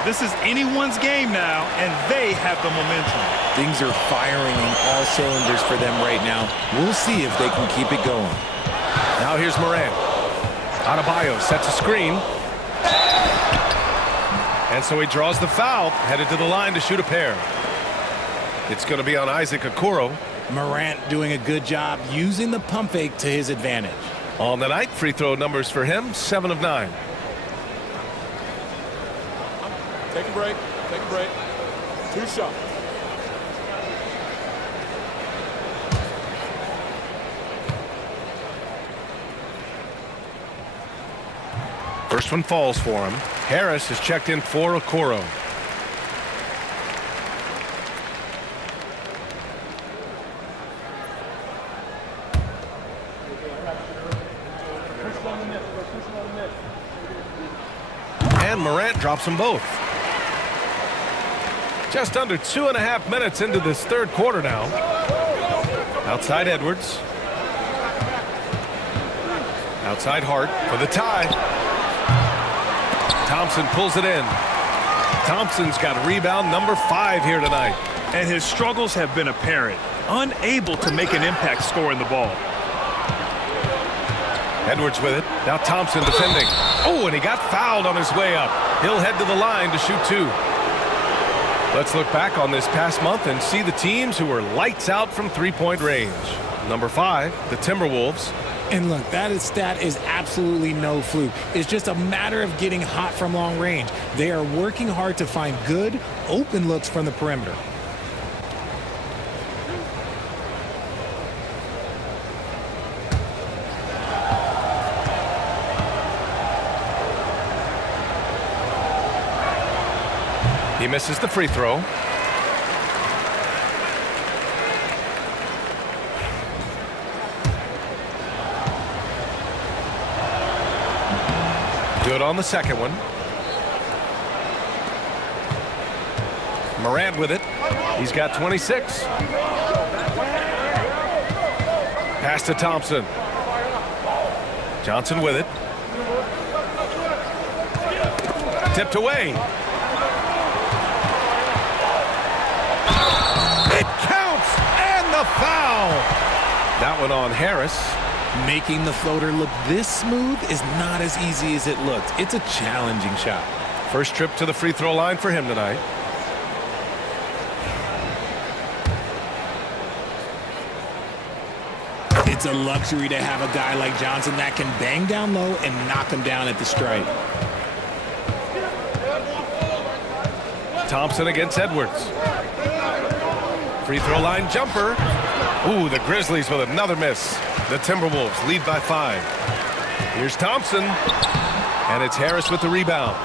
This is anyone's game now, and they have the momentum. Things are firing on all cylinders for them right now. We'll see if they can keep it going. Now here's Morant. Adebayo sets a screen. And so he draws the foul, headed to the line to shoot a pair. It's going to be on Isaac Okoro. Morant doing a good job using the pump fake to his advantage. On the night, free throw numbers for him, 7 of 9. Take a break. Take a break. 2 shots. First one falls for him. Harris has checked in for Okoro. And Morant drops them both. Just under 2.5 minutes into this third quarter now. Outside Edwards. Outside Hart for the tie. Thompson pulls it in. Thompson's got rebound number 5 here tonight. And his struggles have been apparent. Unable to make an impact scoring the ball. Edwards with it. Now Thompson defending. Oh, and he got fouled on his way up. He'll head to the line to shoot 2. Let's look back on this past month and see the teams who were lights out from three-point range. Number 5, the Timberwolves. And look, that stat is absolutely no fluke. It's just a matter of getting hot from long range. They are working hard to find good, open looks from the perimeter. He misses the free throw. Good on the second one. Morant with it. He's got 26. Pass to Thompson. Johnson with it. Tipped away. It counts, and the foul. That one on Harris. Making the floater look this smooth is not as easy as it looked. It's a challenging shot. First trip to the free throw line for him tonight. It's a luxury to have a guy like Johnson that can bang down low and knock him down at the stripe. Thompson against Edwards. Free throw line jumper. Ooh, the Grizzlies with another miss. The Timberwolves lead by 5. Here's Thompson. And it's Harris with the rebound.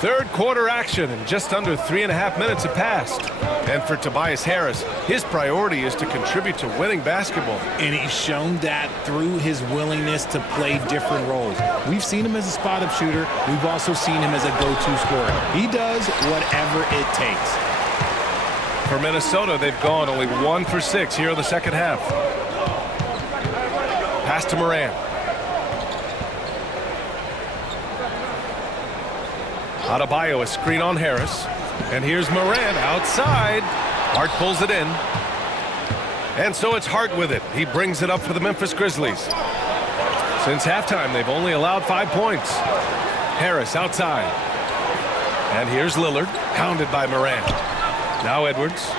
Third quarter action, and just under 3.5 minutes have passed. And for Tobias Harris, his priority is to contribute to winning basketball. And he's shown that through his willingness to play different roles. We've seen him as a spot-up shooter. We've also seen him as a go-to scorer. He does whatever it takes. For Minnesota, they've gone only 1 for 6 here in the second half. Pass to Morant. Adebayo, a screen on Harris. And here's Morant outside. Hart pulls it in. And so it's Hart with it. He brings it up for the Memphis Grizzlies. Since halftime, they've only allowed 5 points. Harris outside. And here's Lillard, hounded by Morant. Now Edwards.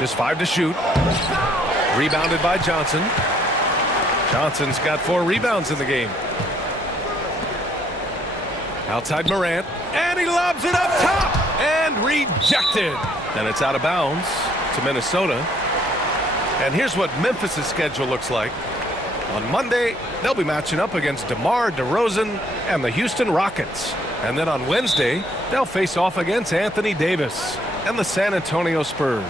Just 5 to shoot. Rebounded by Johnson. Johnson's got 4 rebounds in the game. Outside Morant. And he lobs it up top. And rejected. And it's out of bounds to Minnesota. And here's what Memphis' schedule looks like. On Monday, they'll be matching up against DeMar DeRozan and the Houston Rockets. And then on Wednesday, they'll face off against Anthony Davis and the San Antonio Spurs.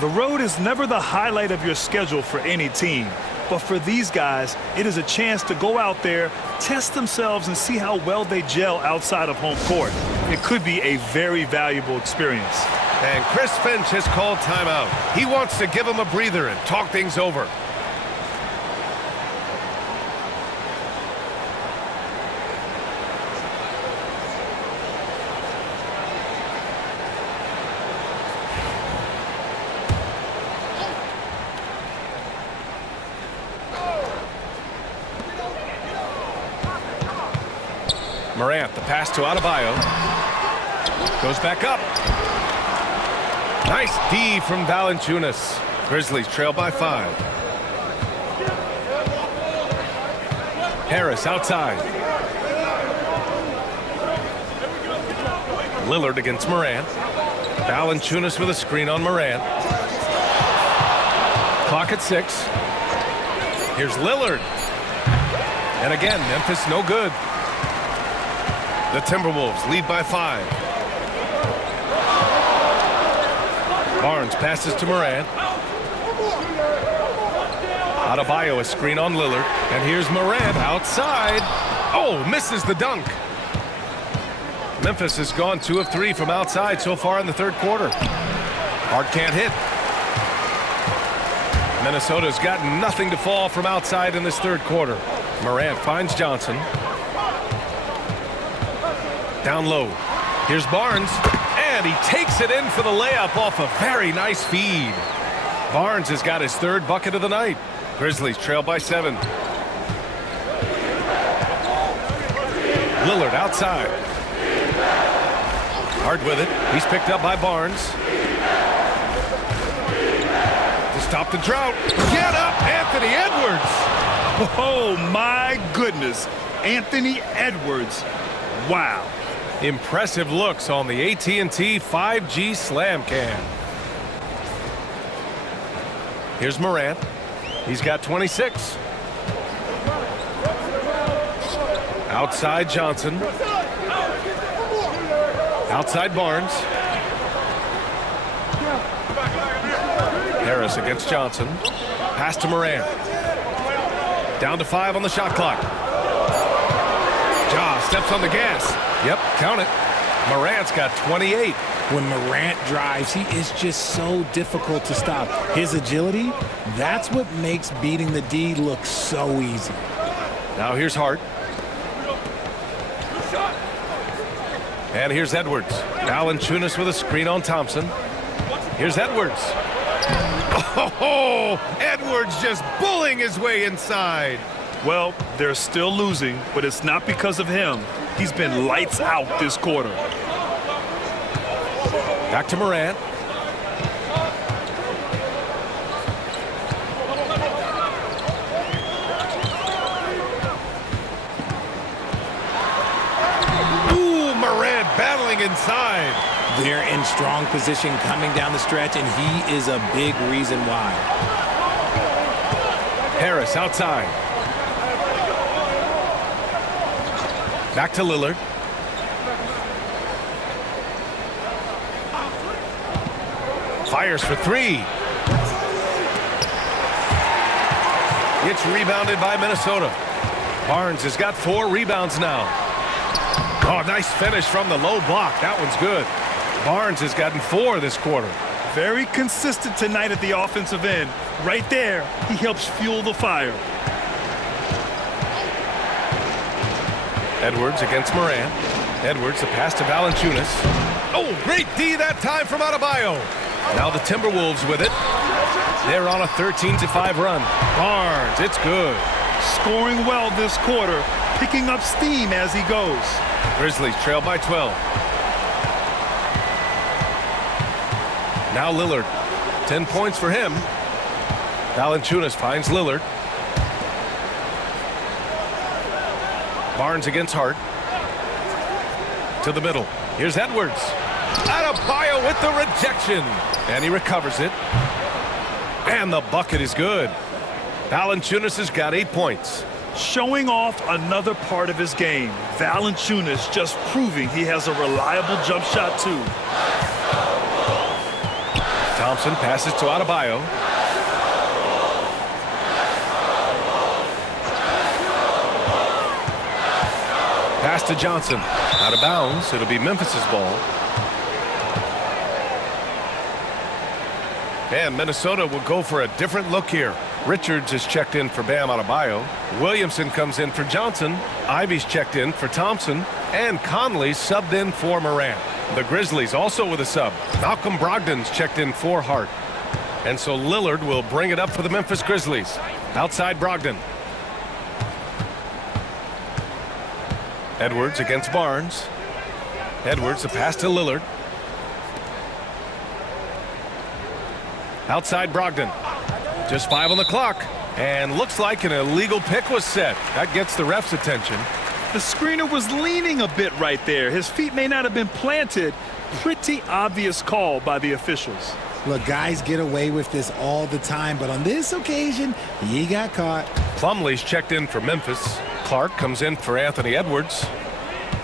The road is never the highlight of your schedule for any team. But for these guys, it is a chance to go out there, test themselves, and see how well they gel outside of home court. It could be a very valuable experience. And Chris Finch has called timeout. He wants to give him a breather and talk things over. Morant, the pass to Adebayo. Goes back up. Nice D from Valanciunas. Grizzlies trail by 5. Harris outside. Lillard against Morant. Valanciunas with a screen on Morant. Clock at 6. Here's Lillard. And again, Memphis no good. The Timberwolves lead by 5. Barnes passes to Morant. Adebayo a screen on Lillard. And here's Morant outside. Oh, misses the dunk. Memphis has gone 2 of 3 from outside so far in the third quarter. Hart can't hit. Minnesota's got nothing to fall from outside in this third quarter. Morant finds Johnson. Down low. Here's Barnes. And he takes it in for the layup off a very nice feed. Barnes has got his 3rd bucket of the night. Grizzlies trail by 7. Lillard outside. Hard with it. He's picked up by Barnes. To stop the drought. Get up, Anthony Edwards. Oh, my goodness. Anthony Edwards. Wow. Impressive looks on the AT&T 5G Slam Cam. Here's Morant. He's got 26. Outside Johnson. Outside Barnes. Harris against Johnson. Pass to Morant. Down to 5 on the shot clock. Ja steps on the gas. Yep, count it. Morant's got 28. When Morant drives, he is just so difficult to stop. His agility, that's what makes beating the D look so easy. Now here's Hart. And here's Edwards. Valanciunas with a screen on Thompson. Here's Edwards. Oh, Edwards just bullying his way inside. Well, they're still losing, but it's not because of him. He's been lights out this quarter. Back to Morant. Ooh, Morant battling inside. They're in strong position coming down the stretch, and he is a big reason why. Harris outside. Back to Lillard. Fires for 3. It's rebounded by Minnesota. Barnes has got 4 rebounds now. Oh, nice finish from the low block. That one's good. Barnes has gotten 4 this quarter. Very consistent tonight at the offensive end. Right there, he helps fuel the fire. Edwards against Morant. Edwards, the pass to Valanciunas. Oh, great D that time from Adebayo. Now the Timberwolves with it. They're on a 13-5 run. Barnes, it's good. Scoring well this quarter, picking up steam as he goes. Grizzlies trail by 12. Now Lillard. 10 points for him. Valanciunas finds Lillard. Barnes against Hart. To the middle. Here's Edwards. Adebayo with the rejection. And he recovers it. And the bucket is good. Valanciunas has got 8 points. Showing off another part of his game. Valanciunas just proving he has a reliable jump shot too. Thompson passes to Adebayo. Pass to Johnson. Out of bounds. It'll be Memphis's ball. And Minnesota will go for a different look here. Richards is checked in for Bam Adebayo. Williamson comes in for Johnson. Ivy's checked in for Thompson. And Conley subbed in for Morant. The Grizzlies also with a sub. Malcolm Brogdon's checked in for Hart. And so Lillard will bring it up for the Memphis Grizzlies. Outside Brogdon. Edwards against Barnes. Edwards, the pass to Lillard. Outside Brogdon. Just 5 on the clock. And looks like an illegal pick was set. That gets the ref's attention. The screener was leaning a bit right there. His feet may not have been planted. Pretty obvious call by the officials. Look, guys get away with this all the time, but on this occasion, he got caught. Plumlee's checked in for Memphis. Clark comes in for Anthony Edwards.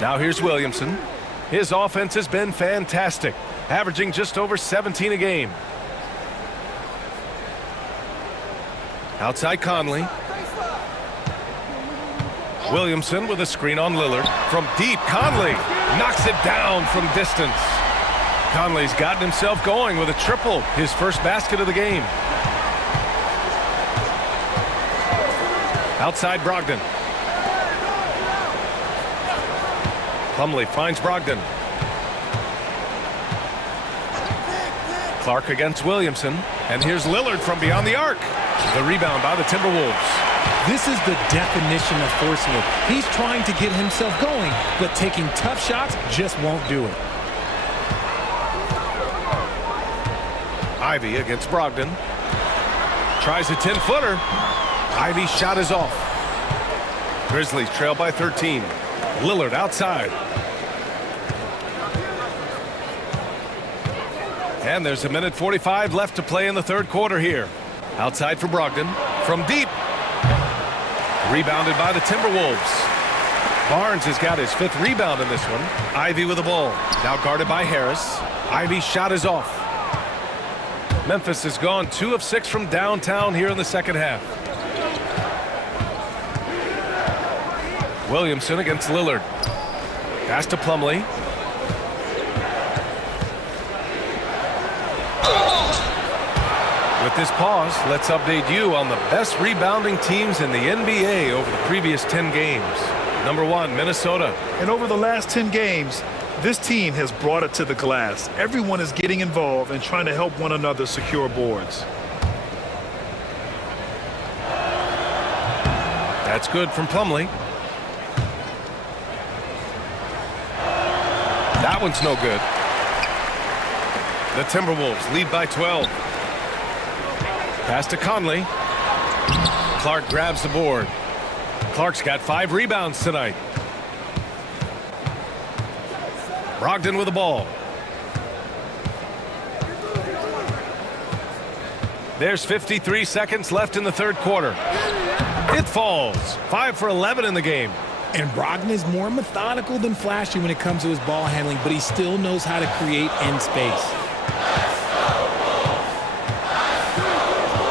Now here's Williamson. His offense has been fantastic, averaging just over 17 a game. Outside Conley. Williamson with a screen on Lillard. From deep, Conley knocks it down from distance. Conley's gotten himself going with a triple, his first basket of the game. Outside Brogdon. Plumlee finds Brogdon. Clark against Williamson. And here's Lillard from beyond the arc. The rebound by the Timberwolves. This is the definition of forcing it. He's trying to get himself going, but taking tough shots just won't do it. Ivy against Brogdon. Tries a 10-footer. Ivy's shot is off. Grizzlies trail by 13. Lillard outside. And there's a minute 45 left to play in the third quarter here. Outside for Brogdon. From deep. Rebounded by the Timberwolves. Barnes has got his 5th rebound in this one. Ivy with the ball. Now guarded by Harris. Ivy's shot is off. Memphis has gone 2 of 6 from downtown here in the second half. Williamson against Lillard. Pass to Plumlee. With this pause, let's update you on the best rebounding teams in the NBA over the previous 10 games. Number 1, Minnesota. And over the last 10 games, this team has brought it to the glass. Everyone is getting involved and trying to help one another secure boards. That's good from Plumlee. That one's no good. The Timberwolves lead by 12. Pass to Conley. Clark grabs the board. Clark's got 5 rebounds tonight. Brogdon with the ball. There's 53 seconds left in the third quarter. It falls. 5 for 11 in the game. And Brogdon is more methodical than flashy when it comes to his ball handling, but he still knows how to create in space.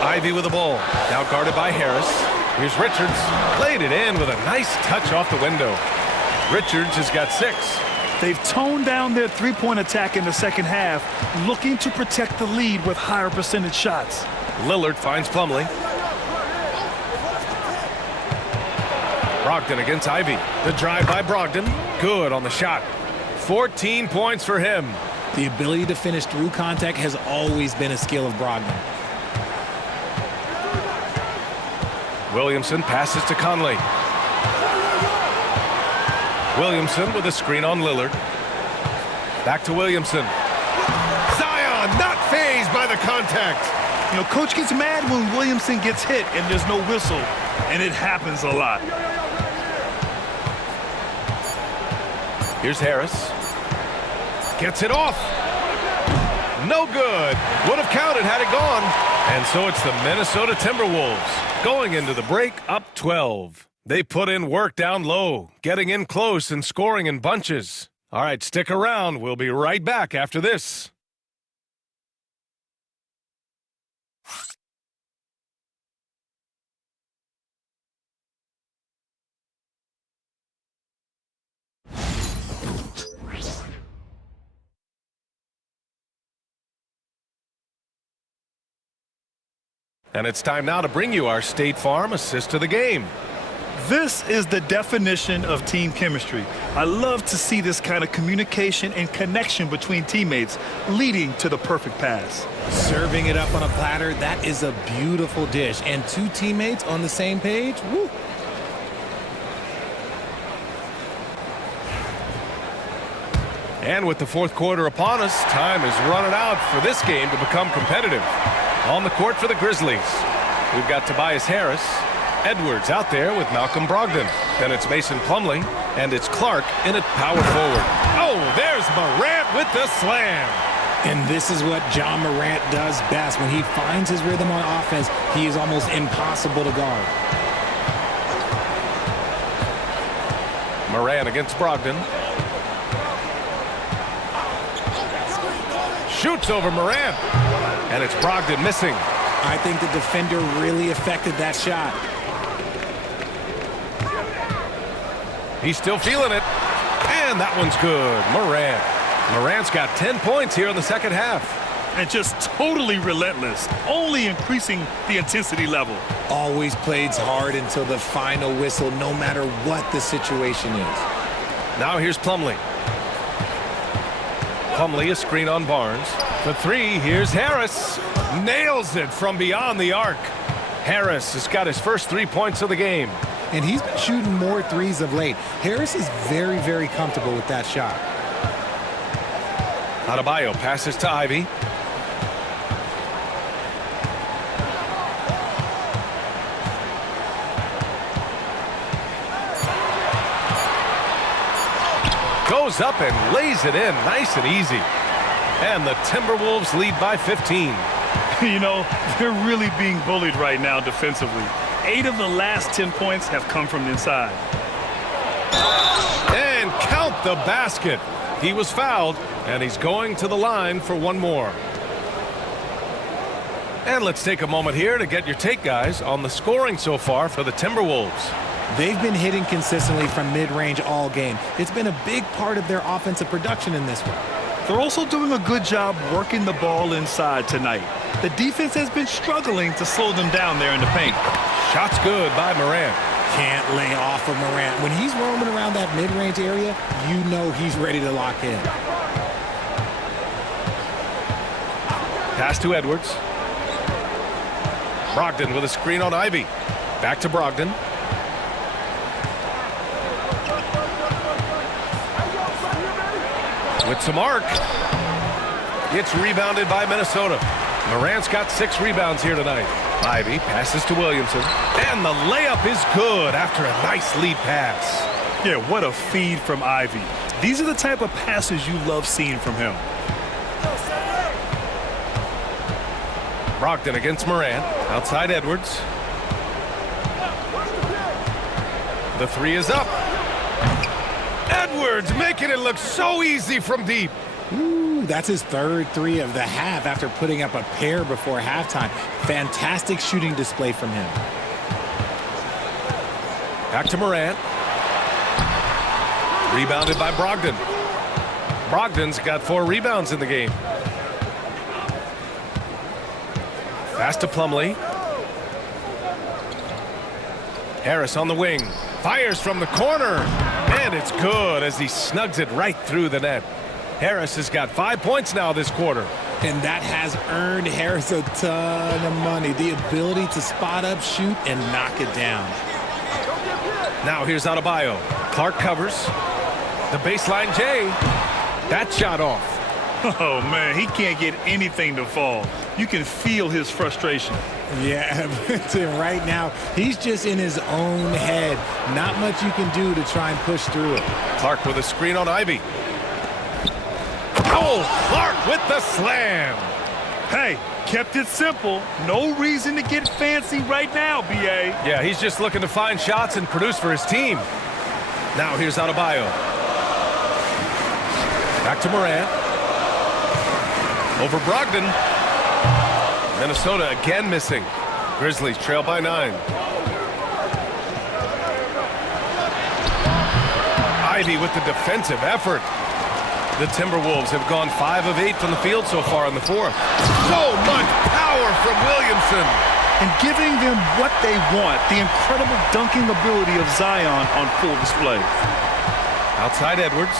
Ivy with the ball. Now guarded by Harris. Here's Richards. Played it in with a nice touch off the window. Richards has got 6. They've toned down their three-point attack in the second half, looking to protect the lead with higher percentage shots. Lillard finds Plumlee. Brogdon against Ivy. The drive by Brogdon. Good on the shot. 14 points for him. The ability to finish through contact has always been a skill of Brogdon. Williamson passes to Conley. Williamson with a screen on Lillard. Back to Williamson. Zion not fazed by the contact. You know, coach gets mad when Williamson gets hit and there's no whistle, and it happens a lot. Here's Harris. Gets it off. No good. Would have counted had it gone. And so it's the Minnesota Timberwolves going into the break up 12. They put in work down low, getting in close and scoring in bunches. All right, stick around. We'll be right back after this. And it's time now to bring you our State Farm assist to the game. This is the definition of team chemistry. I love to see this kind of communication and connection between teammates leading to the perfect pass. Serving it up on a platter, that is a beautiful dish. And two teammates on the same page, woo. And with the fourth quarter upon us, time is running out for this game to become competitive. On the court for the Grizzlies, we've got Tobias Harris, Edwards out there with Malcolm Brogdon. Then it's Mason Plumlee, and it's Clark in at power forward. Oh, there's Morant with the slam. And this is what John Morant does best. When he finds his rhythm on offense, he is almost impossible to guard. Morant against Brogdon. Shoots over Morant, and it's Brogdon missing. I think the defender really affected that shot. He's still feeling it, and that one's good. Morant's got 10 points here in the second half. And just totally relentless, only increasing the intensity level. Always plays hard until the final whistle, no matter what the situation is. Now here's Plumlee. Plumlee, a screen on Barnes. For three, here's Harris. Nails it from beyond the arc. Harris has got his first 3 points of the game. And he's been shooting more threes of late. Harris is very, very comfortable with that shot. Adebayo passes to Ivy. Goes up and lays it in nice and easy. And the Timberwolves lead by 15. You know, they're really being bullied right now defensively. 8 of the last 10 points have come from inside. And count the basket. He was fouled, and he's going to the line for one more. And let's take a moment here to get your take, guys, on the scoring so far for the Timberwolves. They've been hitting consistently from mid-range all game. It's been a big part of their offensive production in this one. They're also doing a good job working the ball inside tonight. The defense has been struggling to slow them down there in the paint. Shot's good by Morant. Can't lay off of Morant. When he's roaming around that mid-range area, you know he's ready to lock in. Pass to Edwards. Brogdon with a screen on Ivy. Back to Brogdon. With some arc. It's rebounded by Minnesota. Morant's got 6 rebounds here tonight. Ivy passes to Williamson. And the layup is good after a nice lead pass. Yeah, what a feed from Ivy. These are the type of passes you love seeing from him. Brogdon against Morant. Outside Edwards. The 3 is up. Edwards making it look so easy from deep. Ooh, that's his third 3 of the half after putting up a pair before halftime. Fantastic shooting display from him. Back to Morant. Rebounded by Brogdon. Brogdon's got 4 rebounds in the game. Pass to Plumlee. Harris on the wing. Fires from the corner. And it's good as he snugs it right through the net. Harris has got 5 points now this quarter. And that has earned Harris a ton of money. The ability to spot up, shoot, and knock it down. Now here's Adebayo. Clark covers. The baseline J. That shot off. Oh, man, he can't get anything to fall. You can feel his frustration. Yeah, right now, he's just in his own head. Not much you can do to try and push through it. Clark with a screen on Ivy. Oh, Clark with the slam. Hey, kept it simple. No reason to get fancy right now, B.A. Yeah, he's just looking to find shots and produce for his team. Now here's Adebayo. Back to Morant. Over Brogdon. Minnesota again missing. Grizzlies trail by 9. Ivy with the defensive effort. The Timberwolves have gone 5 of 8 from the field so far in the fourth. So much power from Williamson. and giving them what they want. The incredible dunking ability of Zion on full display. Outside Edwards.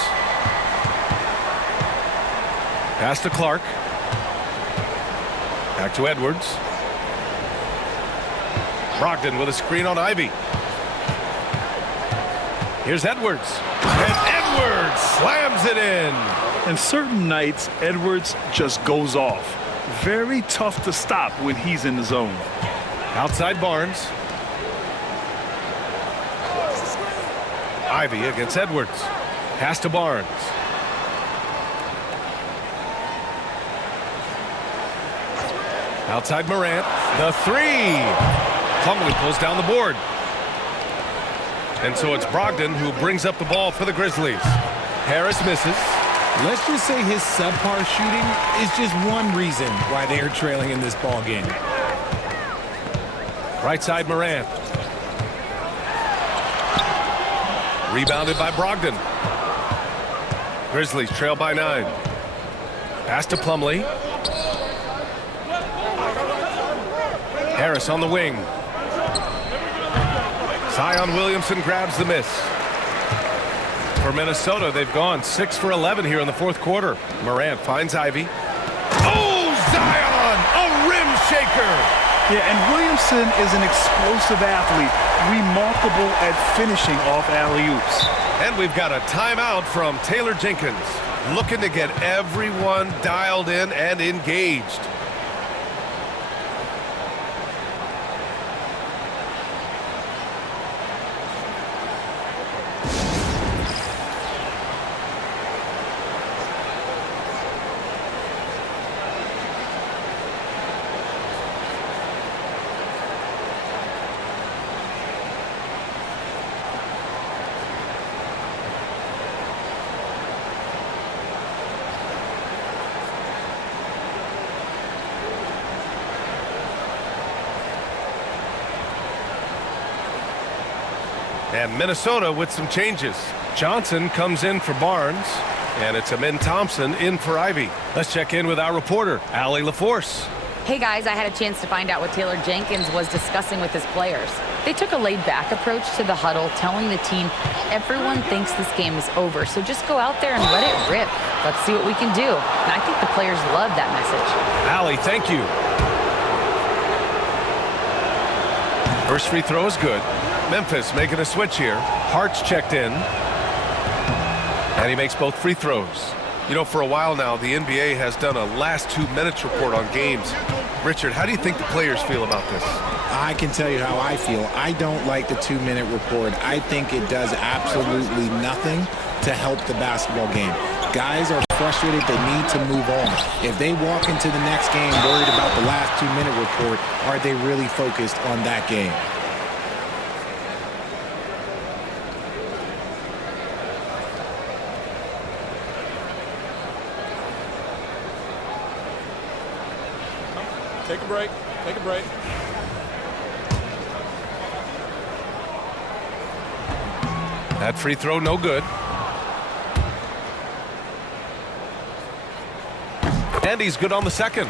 Pass to Clark. Back to Edwards. Brogdon with a screen on Ivy. Here's Edwards. And Edwards slams it in. And certain nights, Edwards just goes off. Very tough to stop when he's in the zone. Outside Barnes. Ivy against Edwards. Pass to Barnes. Outside Morant. The three. Plumlee pulls down the board. And so it's Brogdon who brings up the ball for the Grizzlies. Harris misses. Let's just say his subpar shooting is just one reason why they are trailing in this ball game. Right side Morant. Rebounded by Brogdon. Grizzlies trail by 9. Pass to Plumlee. Harris on the wing. Zion Williamson grabs the miss. For Minnesota, they've gone 6 for 11 here in the fourth quarter. Morant finds Ivy. Oh, Zion! A rim shaker! Yeah, and Williamson is an explosive athlete, remarkable at finishing off alley-oops. And we've got a timeout from Taylor Jenkins, looking to get everyone dialed in and engaged. And Minnesota with some changes. Johnson comes in for Barnes, and it's Amin Thompson in for Ivy. Let's check in with our reporter, Allie LaForce. Hey guys, I had a chance to find out what Taylor Jenkins was discussing with his players. They took a laid-back approach to the huddle, telling the team everyone thinks this game is over, so just go out there and let it rip. Let's see what we can do. And I think the players love that message. Allie, thank you. First free throw is good. Memphis making a switch here. Hart's checked in. And he makes both free throws. You know, for a while now, the NBA has done a last 2 minutes report on games. Richard, how do you think the players feel about this? I can tell you how I feel. I don't like the 2-minute report. I think it does absolutely nothing to help the basketball game. Guys are frustrated. They need to move on. If they walk into the next game worried about the last 2-minute report, are they really focused on that game? Take a break. Take a break. That free throw, no good. And he's good on the second.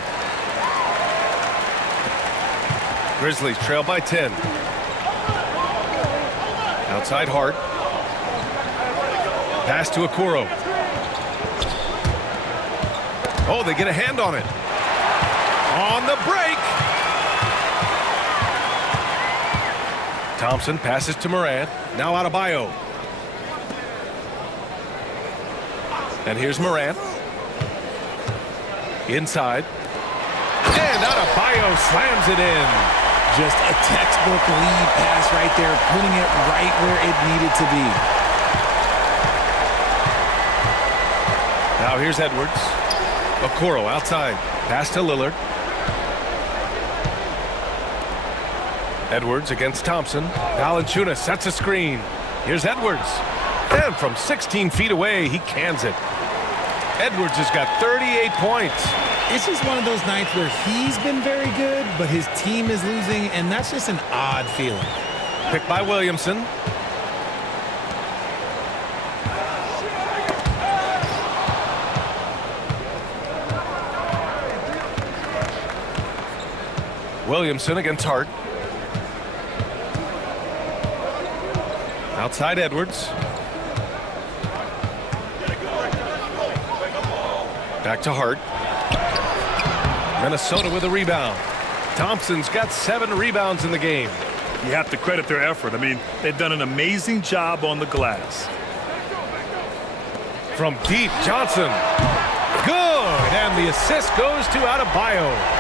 Grizzlies trail by 10. Outside Hart. Pass to Okoro. Oh, they get a hand on it. On the break. Thompson passes to Morant. Now Adebayo. And here's Morant. Inside. And Adebayo slams it in. Just a textbook lead pass right there, putting it right where it needed to be. Now here's Edwards. Okoro outside. Pass to Lillard. Edwards against Thompson. Valanciunas sets a screen. Here's Edwards. And from 16 feet away, he cans it. Edwards has got 38 points. It's just one of those nights where he's been very good, but his team is losing, and that's just an odd feeling. Picked by Williamson. Williamson against Hart. Outside Edwards. Back to Hart. Minnesota with a rebound. Thompson's got 7 rebounds in the game. You have to credit their effort. I mean, they've done an amazing job on the glass. From deep, Johnson. Good, and the assist goes to Adebayo.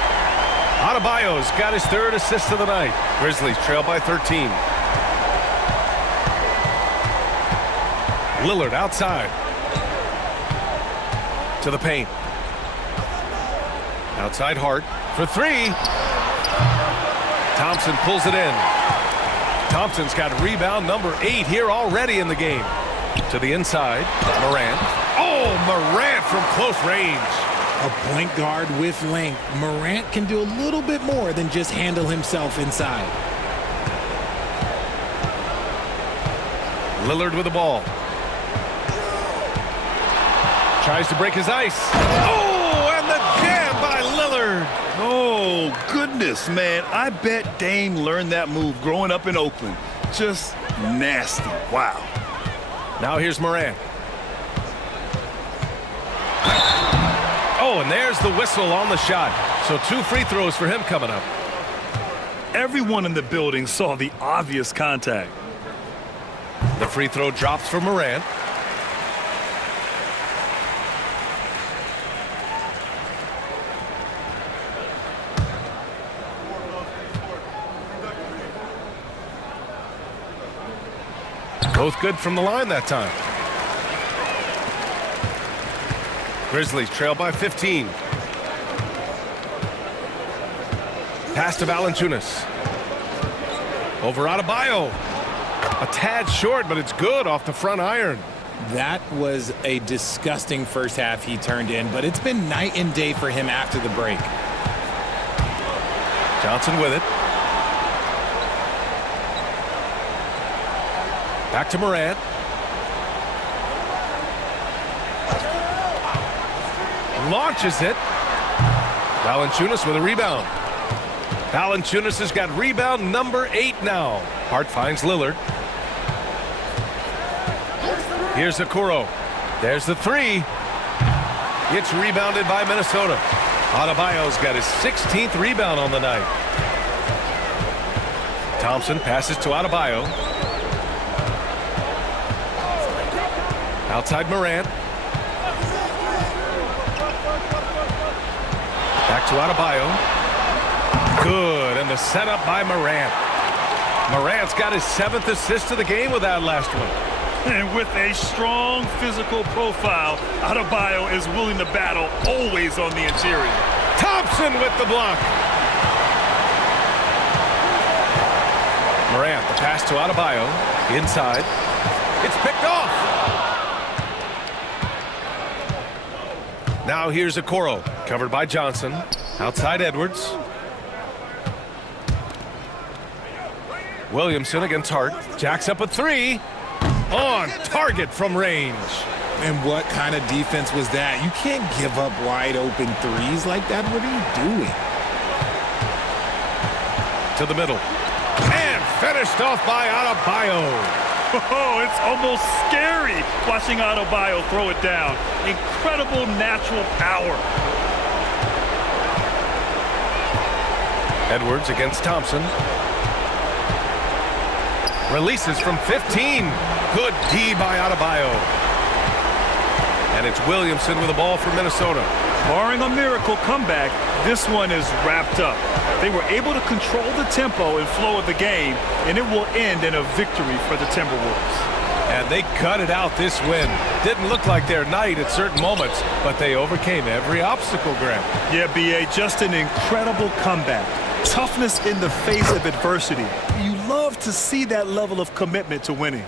Adebayo's got his 3rd assist of the night. Grizzlies trail by 13. Lillard outside. To the paint. Outside Hart for 3. Thompson pulls it in. Thompson's got rebound number 8 here already in the game. To the inside, Morant. Oh, Morant from close range. A point guard with length. Morant can do a little bit more than just handle himself inside. Lillard with the ball. Tries to break his ice. Oh, and the jam by Lillard. Oh, goodness, man. I bet Dame learned that move growing up in Oakland. Just nasty. Wow. Now here's Morant. Oh, and there's the whistle on the shot. So 2 free throws for him coming up. Everyone in the building saw the obvious contact. The free throw drops for Morant. Both good from the line that time. Grizzlies trail by 15. Pass to Valanciunas. Over Adebayo. A tad short, but it's good off the front iron. That was a disgusting first half he turned in, but it's been night and day for him after the break. Johnson with it. Back to Morant. Launches it. Valanciunas with a rebound. Valanciunas has got rebound number 8 now. Hart finds Lillard. Here's Okoro. There's the 3. It's rebounded by Minnesota. Adebayo's got his 16th rebound on the night. Thompson passes to Adebayo. Outside Morant. Back to Adebayo. Good, and the setup by Morant. Morant's got his 7th assist of the game with that last one. And with a strong physical profile, Adebayo is willing to battle always on the interior. Thompson with the block. Morant, the pass to Adebayo. Inside. It's picked off. Now here's Okoro, covered by Johnson. Outside Edwards. Williamson against Hart. Jacks up a 3. On target from range. And what kind of defense was that? You can't give up wide open threes like that. What are you doing? To the middle. And finished off by Adebayo. Oh, it's almost scary watching Adebayo throw it down. Incredible natural power. Edwards against Thompson. Releases from 15. Good D by Adebayo. And it's Williamson with the ball for Minnesota. Barring a miracle comeback, this one is wrapped up. They were able to control the tempo and flow of the game, and it will end in a victory for the Timberwolves. And they cut it out this win. Didn't look like their night at certain moments, but they overcame every obstacle, Graham. Yeah, B.A., just an incredible comeback. Toughness in the face of adversity. You love to see that level of commitment to winning.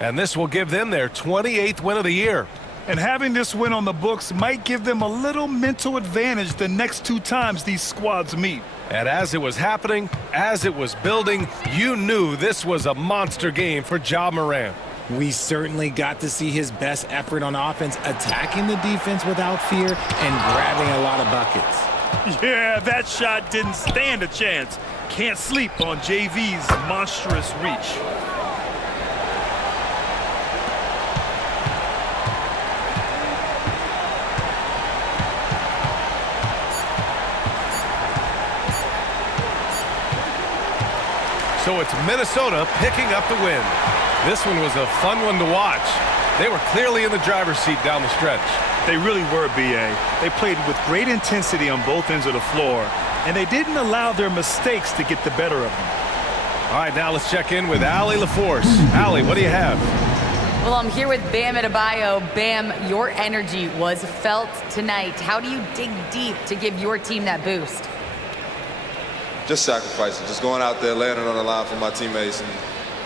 And this will give them their 28th win of the year. And having this win on the books might give them a little mental advantage the next 2 times these squads meet. And as it was happening, as it was building, you knew this was a monster game for Ja Morant. We certainly got to see his best effort on offense, attacking the defense without fear and grabbing a lot of buckets. Yeah, that shot didn't stand a chance. Can't sleep on JV's monstrous reach. So it's Minnesota picking up the win. This one was a fun one to watch. They were clearly in the driver's seat down the stretch. They really were, B.A. They played with great intensity on both ends of the floor, and they didn't allow their mistakes to get the better of them. All right, now let's check in with Allie LaForce. Allie, what do you have? Well, I'm here with Bam Adebayo. Bam, your energy was felt tonight. How do you dig deep to give your team that boost? Just sacrificing, just going out there, laying it on the line for my teammates, and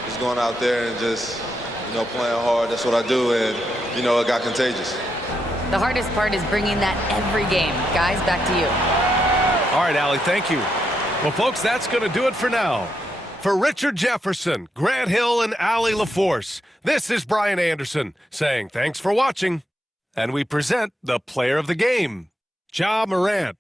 just going out there and just, playing hard. That's what I do, and, it got contagious. The hardest part is bringing that every game. Guys, back to you. All right, Allie, thank you. Well, folks, that's going to do it for now. For Richard Jefferson, Grant Hill, and Allie LaForce, this is Brian Anderson saying thanks for watching. And we present the player of the game, Ja Morant.